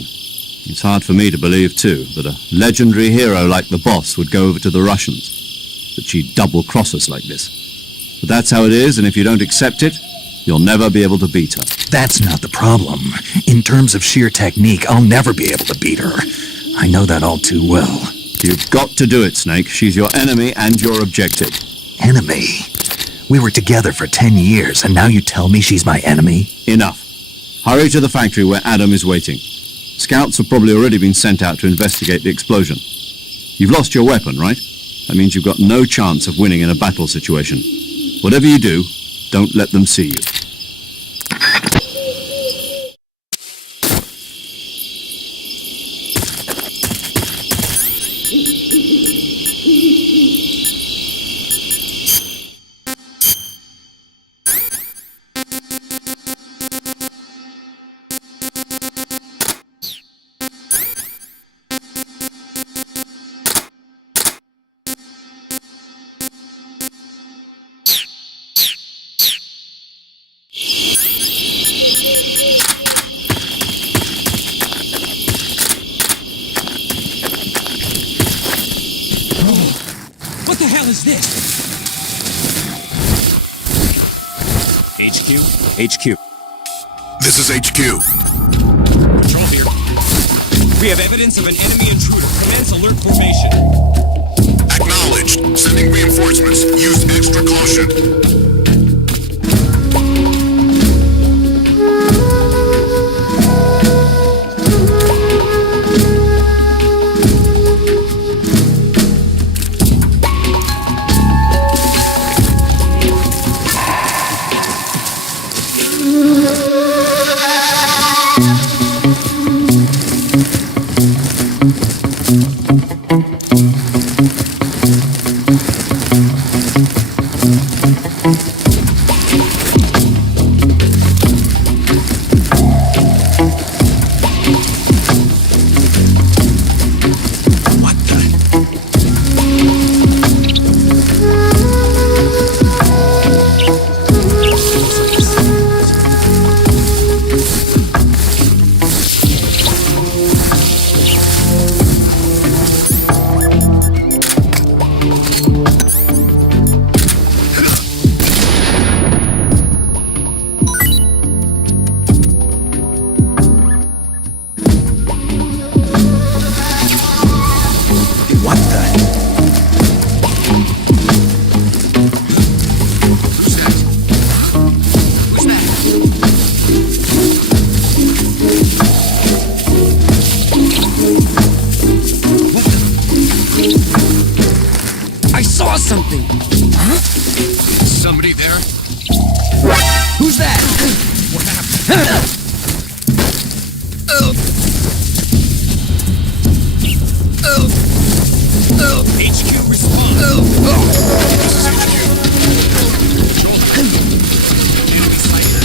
It's hard for me to believe, too, that a legendary hero like the boss would go over to the Russians. That she'd double-cross us like this. But that's how it is, and if you don't accept it, you'll never be able to beat her. That's not the problem. In terms of sheer technique, I'll never be able to beat her. I know that all too well. You've got to do it, Snake. She's your enemy and your objective. Enemy? We were together for 10 years, and now you tell me she's my enemy? Enough. Hurry to the factory where Adam is waiting. Scouts have probably already been sent out to investigate the explosion. You've lost your weapon, right? That means you've got no chance of winning in a battle situation. Whatever you do, don't let them see you. What the hell is this? HQ? HQ. This is HQ. Patrol here. We have evidence of an enemy intruder. Commence alert formation. Acknowledged. Sending reinforcements. Use extra caution. there? Who's that? What happened? HQ, respond. This is HQ. Enemy sighted.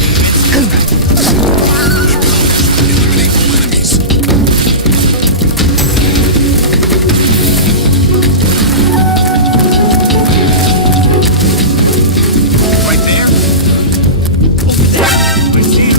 Eliminate all enemies. Right there? Over there. I see you.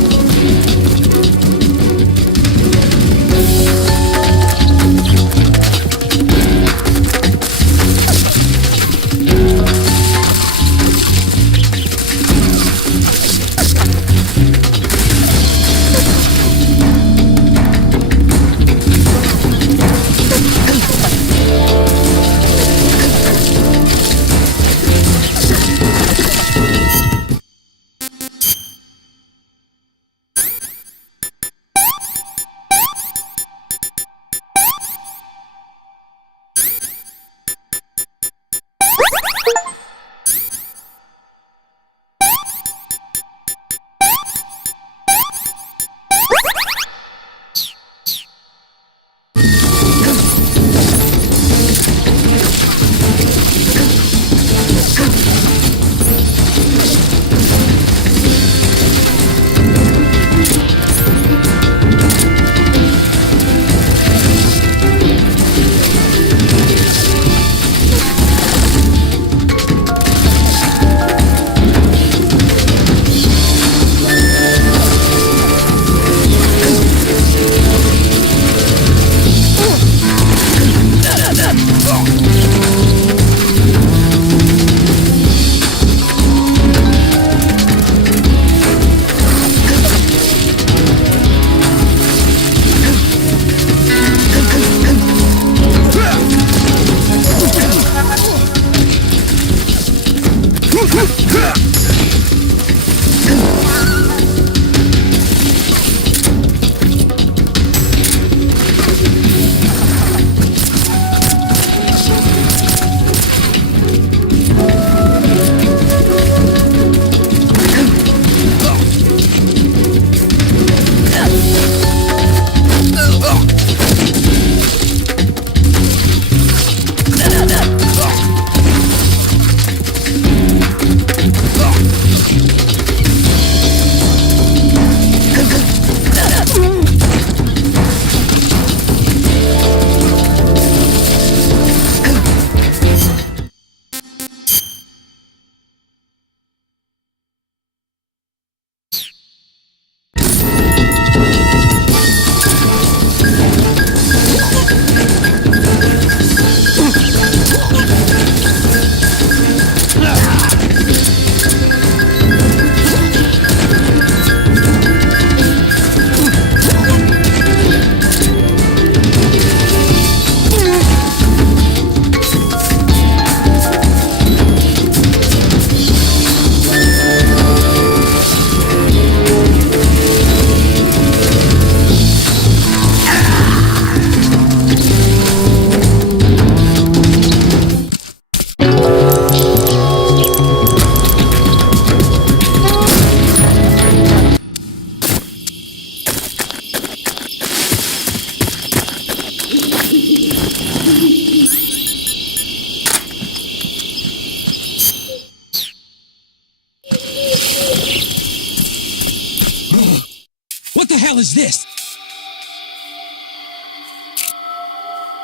What the hell is this?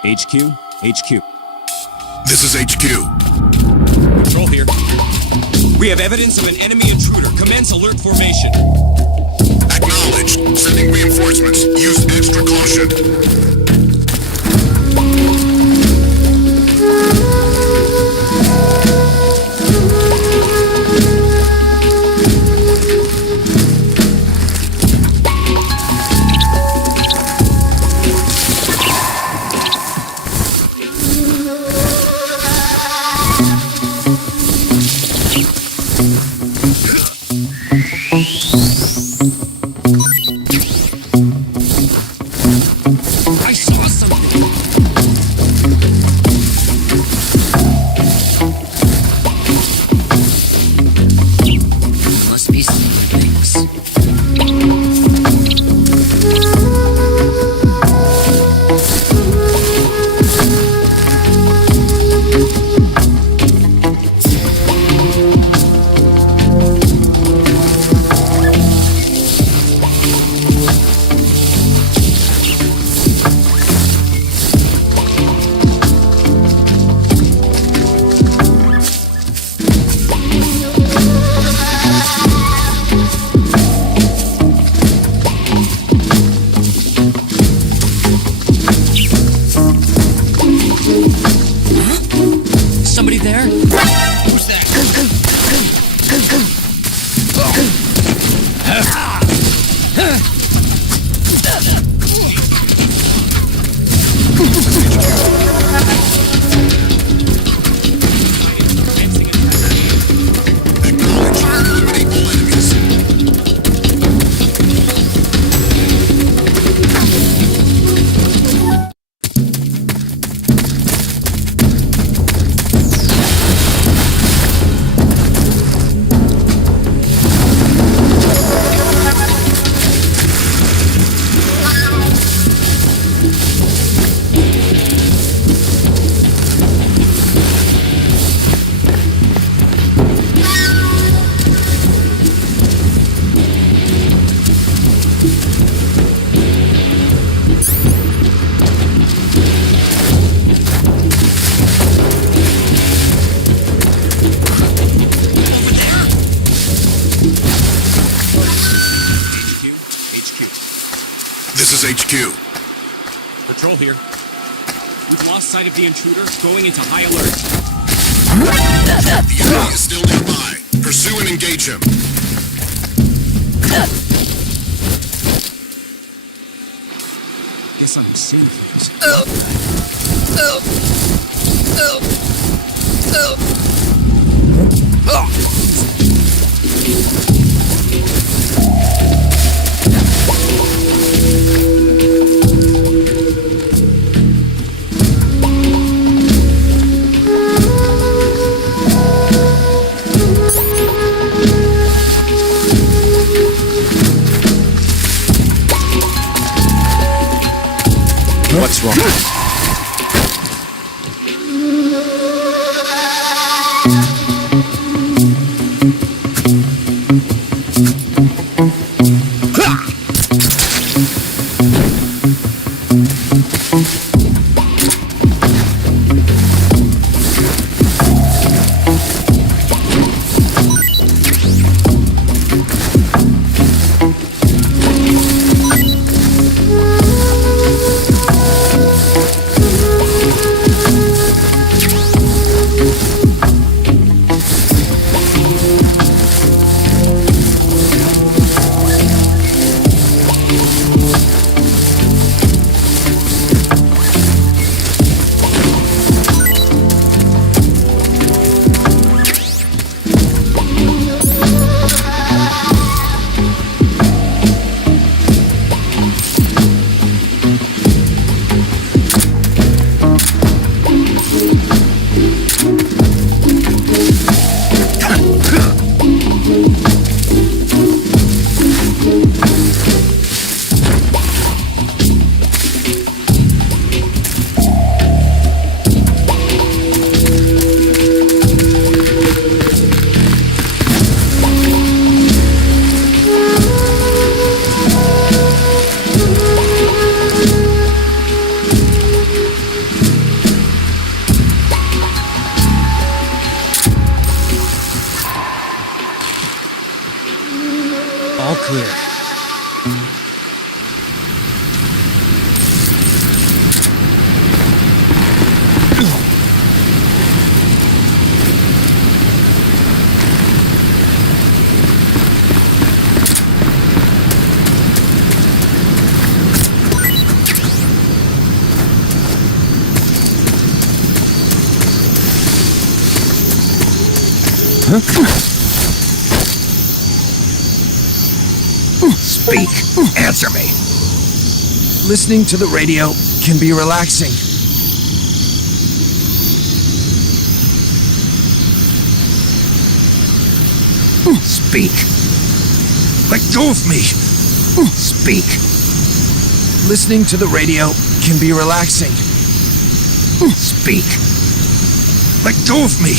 HQ? HQ. This is HQ. Control here. We have evidence of an enemy intruder. Commence alert formation. Acknowledged. Sending reinforcements. Use extra caution. HQ. Patrol here. We've lost sight of the intruder, going into high alert. The enemy is still nearby. Pursue and engage him. Guess I'm seeing things. What's wrong? All clear. Speak. Answer me. Listening to the radio can be relaxing. Speak. Let go of me. Speak. Listening to the radio can be relaxing. Speak. Let go of me.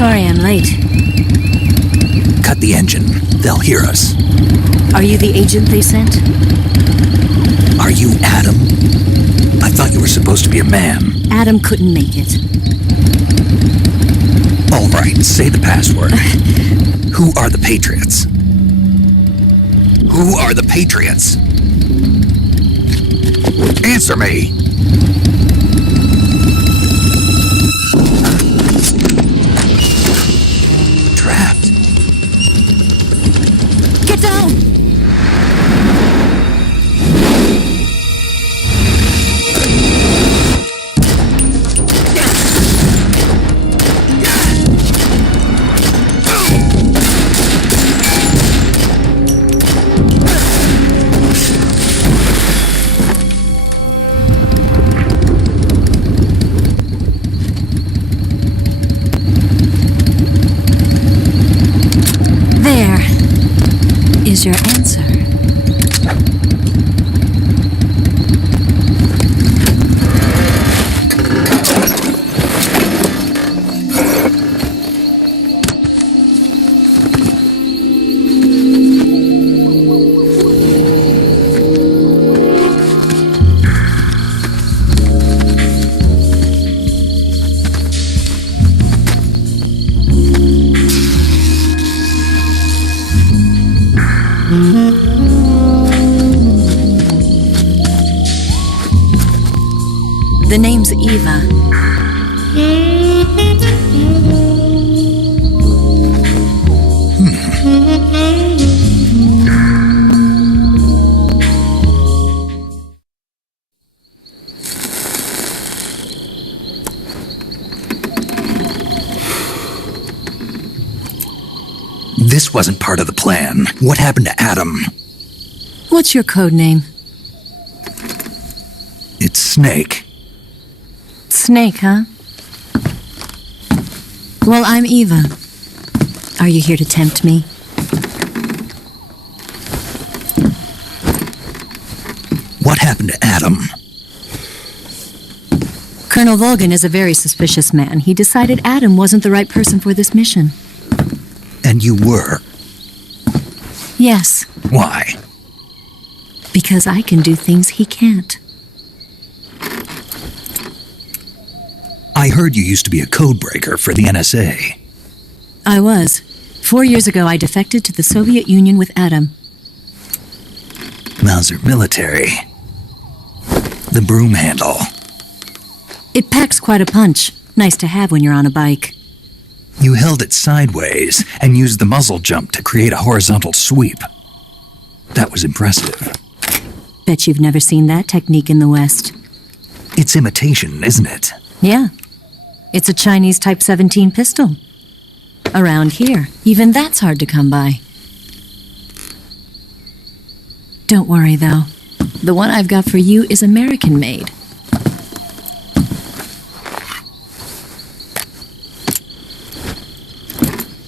Sorry I'm late. Cut the engine. They'll hear us. Are you the agent they sent? Are you Adam? I thought you were supposed to be a man. Adam couldn't make it. All right, say the password. Who are the Patriots? Who are the Patriots? Answer me! Trapped. Get down! Is your answer. The name's Eva. This wasn't part of the plan. What happened to Adam? What's your code name? It's Snake. Snake, huh? Well, I'm Eva. Are you here to tempt me? What happened to Adam? Colonel Volgan is a very suspicious man. He decided Adam wasn't the right person for this mission. And you were? Yes. Why? Because I can do things he can't. I heard you used to be a codebreaker for the NSA. I was. 4 years ago, I defected to the Soviet Union with Adam. Mauser military. The broom handle. It packs quite a punch. Nice to have when you're on a bike. You held it sideways and used the muzzle jump to create a horizontal sweep. That was impressive. Bet you've never seen that technique in the West. It's imitation, isn't it? Yeah. It's a Chinese Type 17 pistol. Around here, even that's hard to come by. Don't worry, though. The one I've got for you is American-made.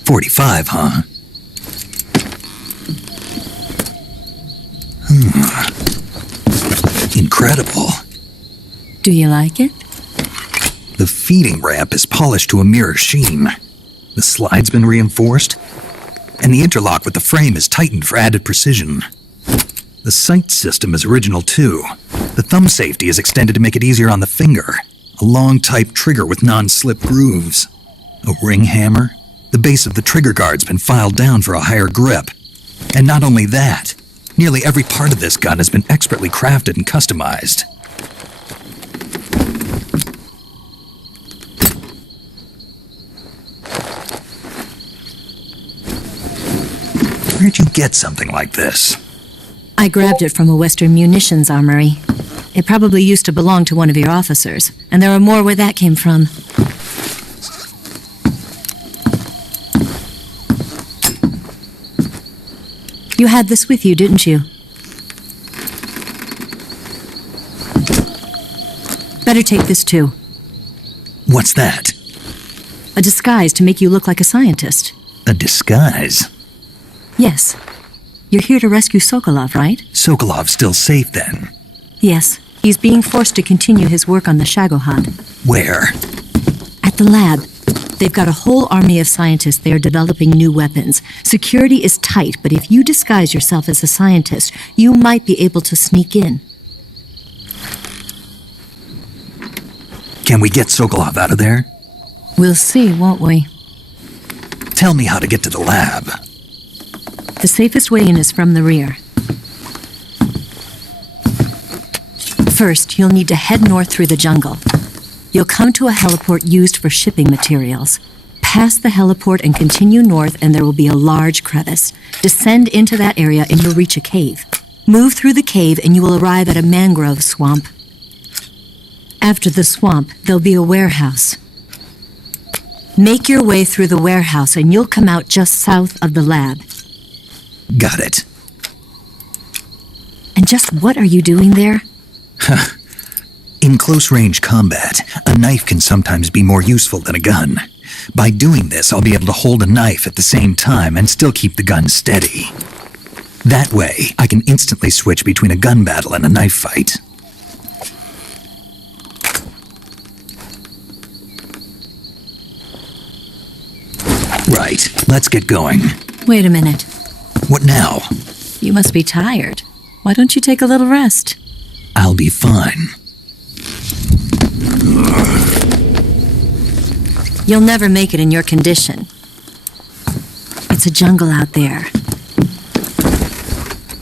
.45, huh? Incredible. Do you like it? The feeding ramp is polished to a mirror sheen. The slide's been reinforced, and the interlock with the frame is tightened for added precision. The sight system is original too. The thumb safety is extended to make it easier on the finger. A long type trigger with non-slip grooves. A ring hammer. The base of the trigger guard's been filed down for a higher grip. And not only that, nearly every part of this gun has been expertly crafted and customized. Where'd you get something like this? I grabbed it from a Western munitions armory. It probably used to belong to one of your officers, and there are more where that came from. You had this with you, didn't you? Better take this too. What's that? A disguise to make you look like a scientist. A disguise? Yes. You're here to rescue Sokolov, right? Sokolov's still safe then? Yes. He's being forced to continue his work on the Shagohod. Where? At the lab. They've got a whole army of scientists there developing new weapons. Security is tight, but if you disguise yourself as a scientist, you might be able to sneak in. Can we get Sokolov out of there? We'll see, won't we? Tell me how to get to the lab. The safest way in is from the rear. First, you'll need to head north through the jungle. You'll come to a heliport used for shipping materials. Pass the heliport and continue north, and there will be a large crevice. Descend into that area and you'll reach a cave. Move through the cave and you will arrive at a mangrove swamp. After the swamp, there'll be a warehouse. Make your way through the warehouse and you'll come out just south of the lab. Got it. And just what are you doing there? In close-range combat, a knife can sometimes be more useful than a gun. By doing this, I'll be able to hold a knife at the same time and still keep the gun steady. That way, I can instantly switch between a gun battle and a knife fight. Right, let's get going. Wait a minute. What now? You must be tired. Why don't you take a little rest? I'll be fine. You'll never make it in your condition. It's a jungle out there.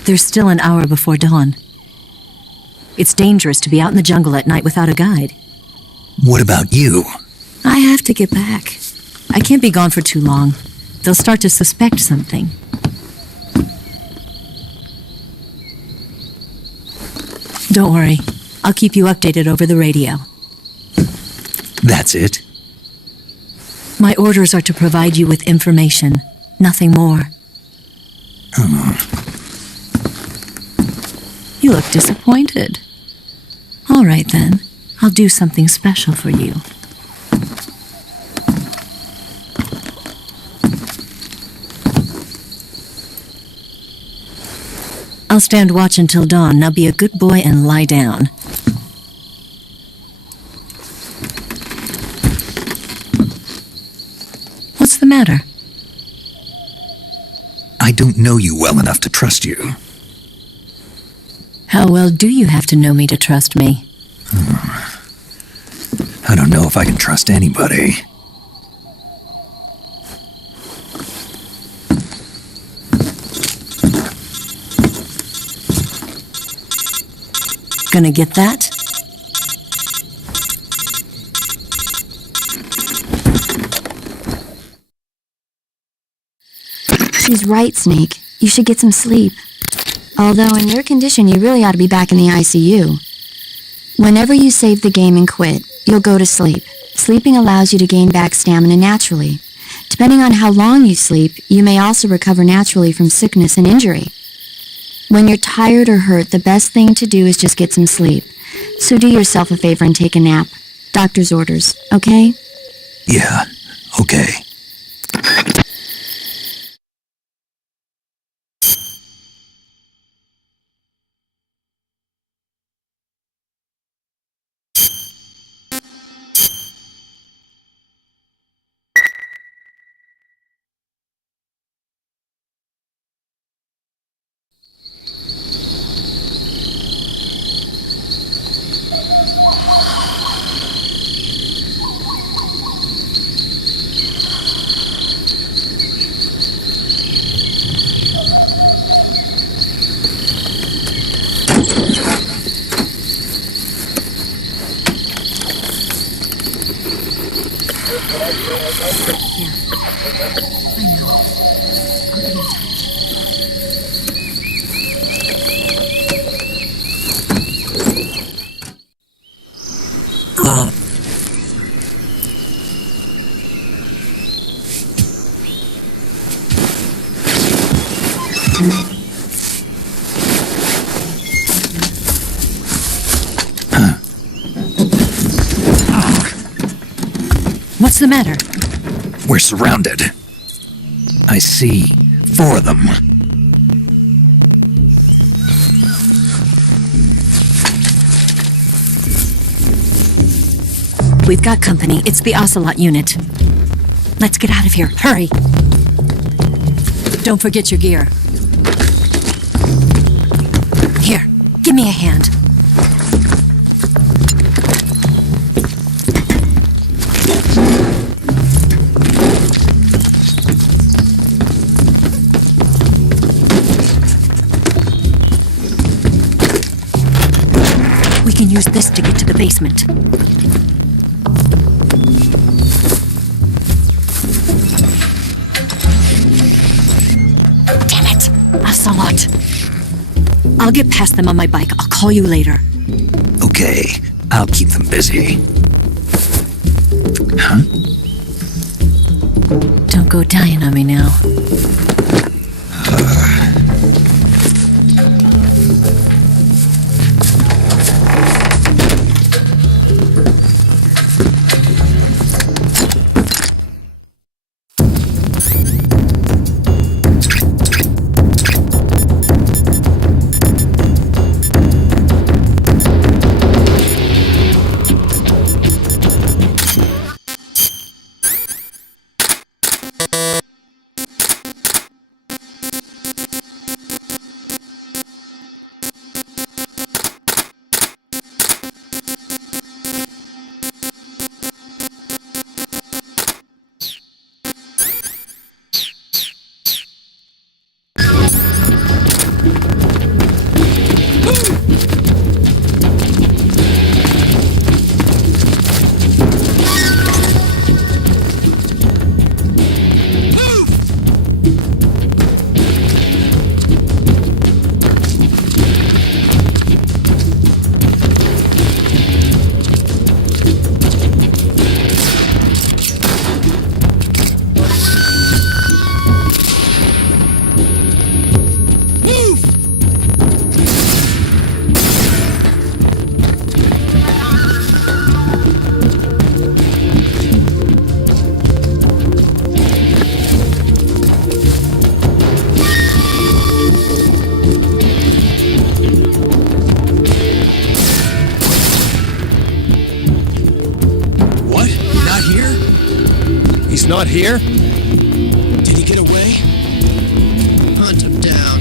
There's still an hour before dawn. It's dangerous to be out in the jungle at night without a guide. What about you? I have to get back. I can't be gone for too long. They'll start to suspect something. Don't worry. I'll keep you updated over the radio. That's it? My orders are to provide you with information. Nothing more. You look disappointed. All right, then. I'll do something special for you. I'll stand watch until dawn. Now be a good boy and lie down. What's the matter? I don't know you well enough to trust you. How well do you have to know me to trust me? I don't know if I can trust anybody. Gonna get that? She's right, Snake. You should get some sleep. Although in your condition, you really ought to be back in the ICU. Whenever you save the game and quit, you'll go to sleep. Sleeping allows you to gain back stamina naturally. To Depending on how long you sleep, you may also recover naturally from sickness and injury. When you're tired or hurt, the best thing to do is just get some sleep. So do yourself a favor and take a nap. Doctor's orders, okay? Yeah, okay. What's the matter? We're surrounded. I see 4 of them. We've got company. It's the Ocelot unit. Let's get out of here. Hurry! Don't forget your gear. Here, give me a hand. We can use this to get to the basement. Damn it! Ocelot! I'll get past them on my bike. I'll call you later. Okay, I'll keep them busy. Huh? Don't go dying on me now. Not here? Did he get away? Hunt him down.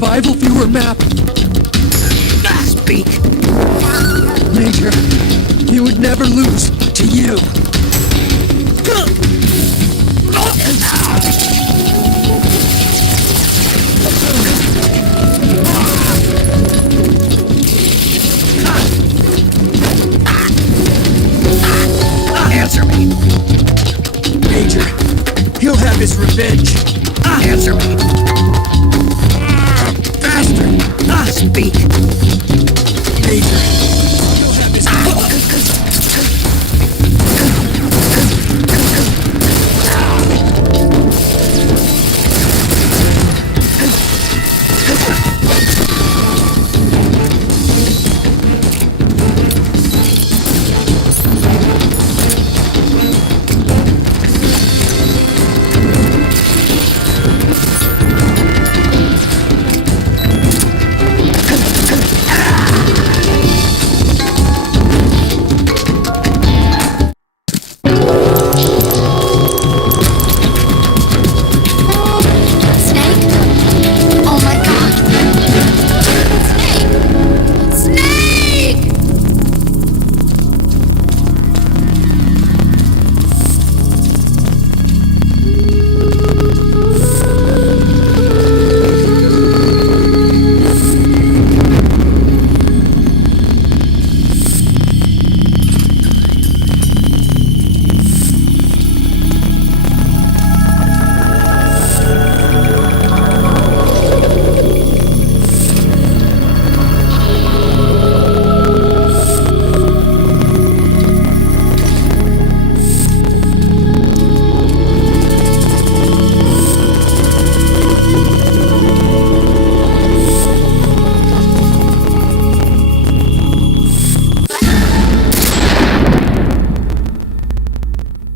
survival viewer map. Speak. Major, he would never lose to you. Answer me. Major, he'll have his revenge. Answer me. Bastard! Speak. Major,